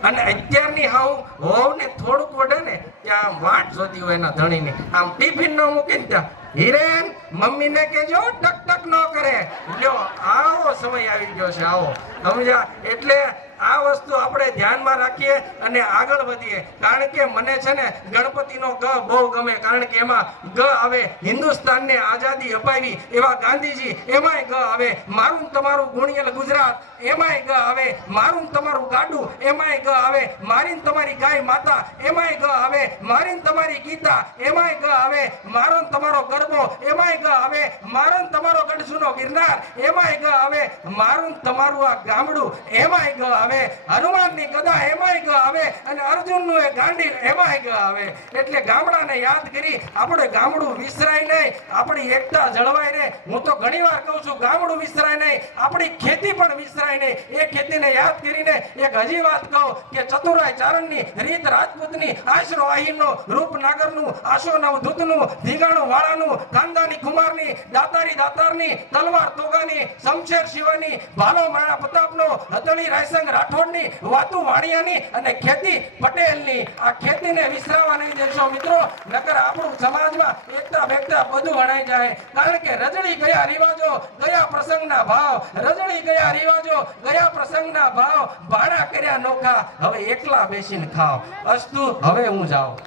અને અત્યારની હાવ હોવને થોડુંક વઢે ને ત્યાં આમ વાટ જોતી હોય એના ધણીની. આમ ટિફિન ન મૂકીને ત્યાં હિરેન મમ્મીને કહેજો ટક ટક ન કરે. લ્યો આવો સમય આવી ગયો છે, આવો, સમજ્યા? એટલે આ વસ્તુ આપણે ધ્યાનમાં રાખીએ અને આગળ વધીએ. કારણ કે મને છે ને ગણપતિનો ગ બહુ ગમે. કારણ કે એમાં ગ આવે હિન્દુસ્તાનને આઝાદી અપાવી એવા ગાંધીજી, એમાંય ગ આવે મારું તમારું ગુણિયલ ગુજરાત, એમાંય ગ આવે મારું તમારું ગાડું, એમાંય ગ આવે મારી તમારી ગાય માતા, એમાંય ગ આવે મારી તમારી ગીતા, એમાંય ગ આવે મારો તમારો ગ ગરબો એમાંય ગ આવે મારું ને તમારો ગઢ જૂનો ગિરનાર એમાંય ગ આવે મારું ને તમારું આ ગામડું એમાંય ગ આવે હનુમાનની ગદા એમાંય ગ આવે અને અર્જુનનું એ ગાંડી એમાંય ગ આવે એટલે ગામડાને યાદ કરી આપણે ગામડું વિસરાય નહીં આપણી એકતા જળવાય નહીં હું તો ઘણીવાર કહું છું ગામડું વિસરાય નહીં આપણી ખેતી પણ વિસરાય નહીં એ ખેતીને યાદ કરીને એક હજી વાત કહું કે ચતુરાય ચારણની રીત રાજપૂતની આશરો આહીરનો રૂપનાગરનું આશોનવ દૂતનું ધીંગાણું વાળાનું ખાનદાની કુમારની દાતારની તલવાર તોગાની શમશેર શિવાની ભાલો માણા પ્રતાપનો હતળી રાયસંગ રાઠોડની વાતુ વાણિયાની અને ખેતી પટેલની આ ખેતીને વિસરાવા નહીં દેશો મિત્રો નકર આપણું સમાજમાં એકતા બેકતા બધું વણાઈ જાય કારણ કે રજળી ગયા રિવાજો ગયા પ્રસંગના ભાવ રજળી ગયા રિવાજો ગયા પ્રસંગના ભાવ ભાડા કર્યા નોખા હવે એકલા બેસીને ખાઓ અસ્તુ હવે હું જાઉં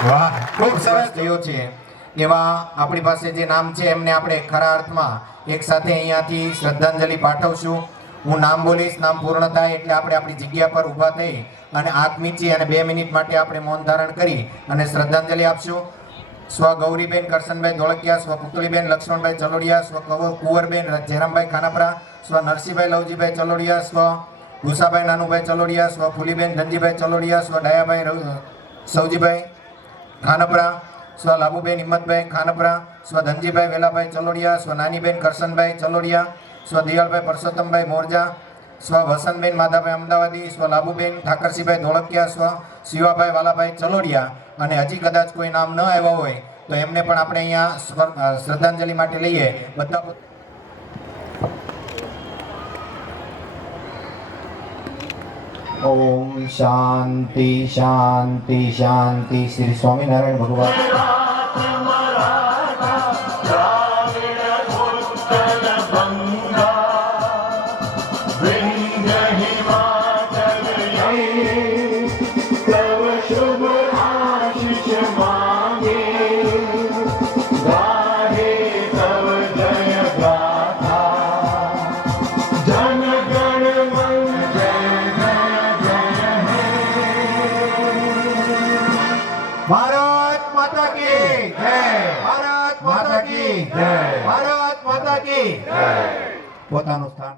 વાહ ખૂબ સરસ થયું છે એવા આપણી પાસે જે નામ છે એમને આપણે ખરા અર્થમાં એક સાથે અહીંયાથી શ્રદ્ધાંજલિ પાઠવશું હું નામ બોલીશ નામ પૂર્ણ થાય એટલે આપણે આપણી જગ્યા પર ઊભા થઈ અને આંખ મીચી અને 2 મિનિટ માટે આપણે મૌન ધારણ કરી અને શ્રદ્ધાંજલિ આપશું સ્વ ગૌરીબેન કરશનભાઈ ધોળકિયા સ્વ પુતળીબેન લક્ષ્મણભાઈ ચલોડિયા સ્વ કુંવરબેન જયરામભાઈ ખાનાપરા સ્વ નરસિંહભાઈ લવજીભાઈ ચલોડિયા સ્વ ભૂસાભાઈ નાનુભાઈ ચલોડિયા સ્વ ફૂલીબેન ધનજીભાઈ ચલોડિયા સ્વ ડાયાભાઈ સૌજીભાઈ ખાનપરા સ્વ લાભુબેન હિંમતભાઈ ખાનપરા સ્વ ધનજીભાઈ વેલાભાઈ ચલોડિયા સ્વ નાનીબેન કરશનભાઈ ચલોડિયા સ્વ દિયાળભાઈ પરસોત્તમભાઈ મોરજા સ્વ વસંતબેન માધાભાઈ અમદાવાદી સ્વ લાભુબેન ઠાકરસિંહભાઈ ધોળકિયા સ્વ શિવાભાઈ વાલાભાઈ ચલોડિયા અને હજી કદાચ કોઈ નામ ન આવ્યા હોય તો એમને પણ આપણે અહીંયા શ્રદ્ધાંજલિ માટે લઈએ બધા ઓમ શાંતિ શાંતિ શાંતિ શ્રી સ્વામિનારાયણ ભગવાન ભારત માતા કી જય ભારત માતા કી જય ભારત માતા કી જય પોતાનું સ્થાન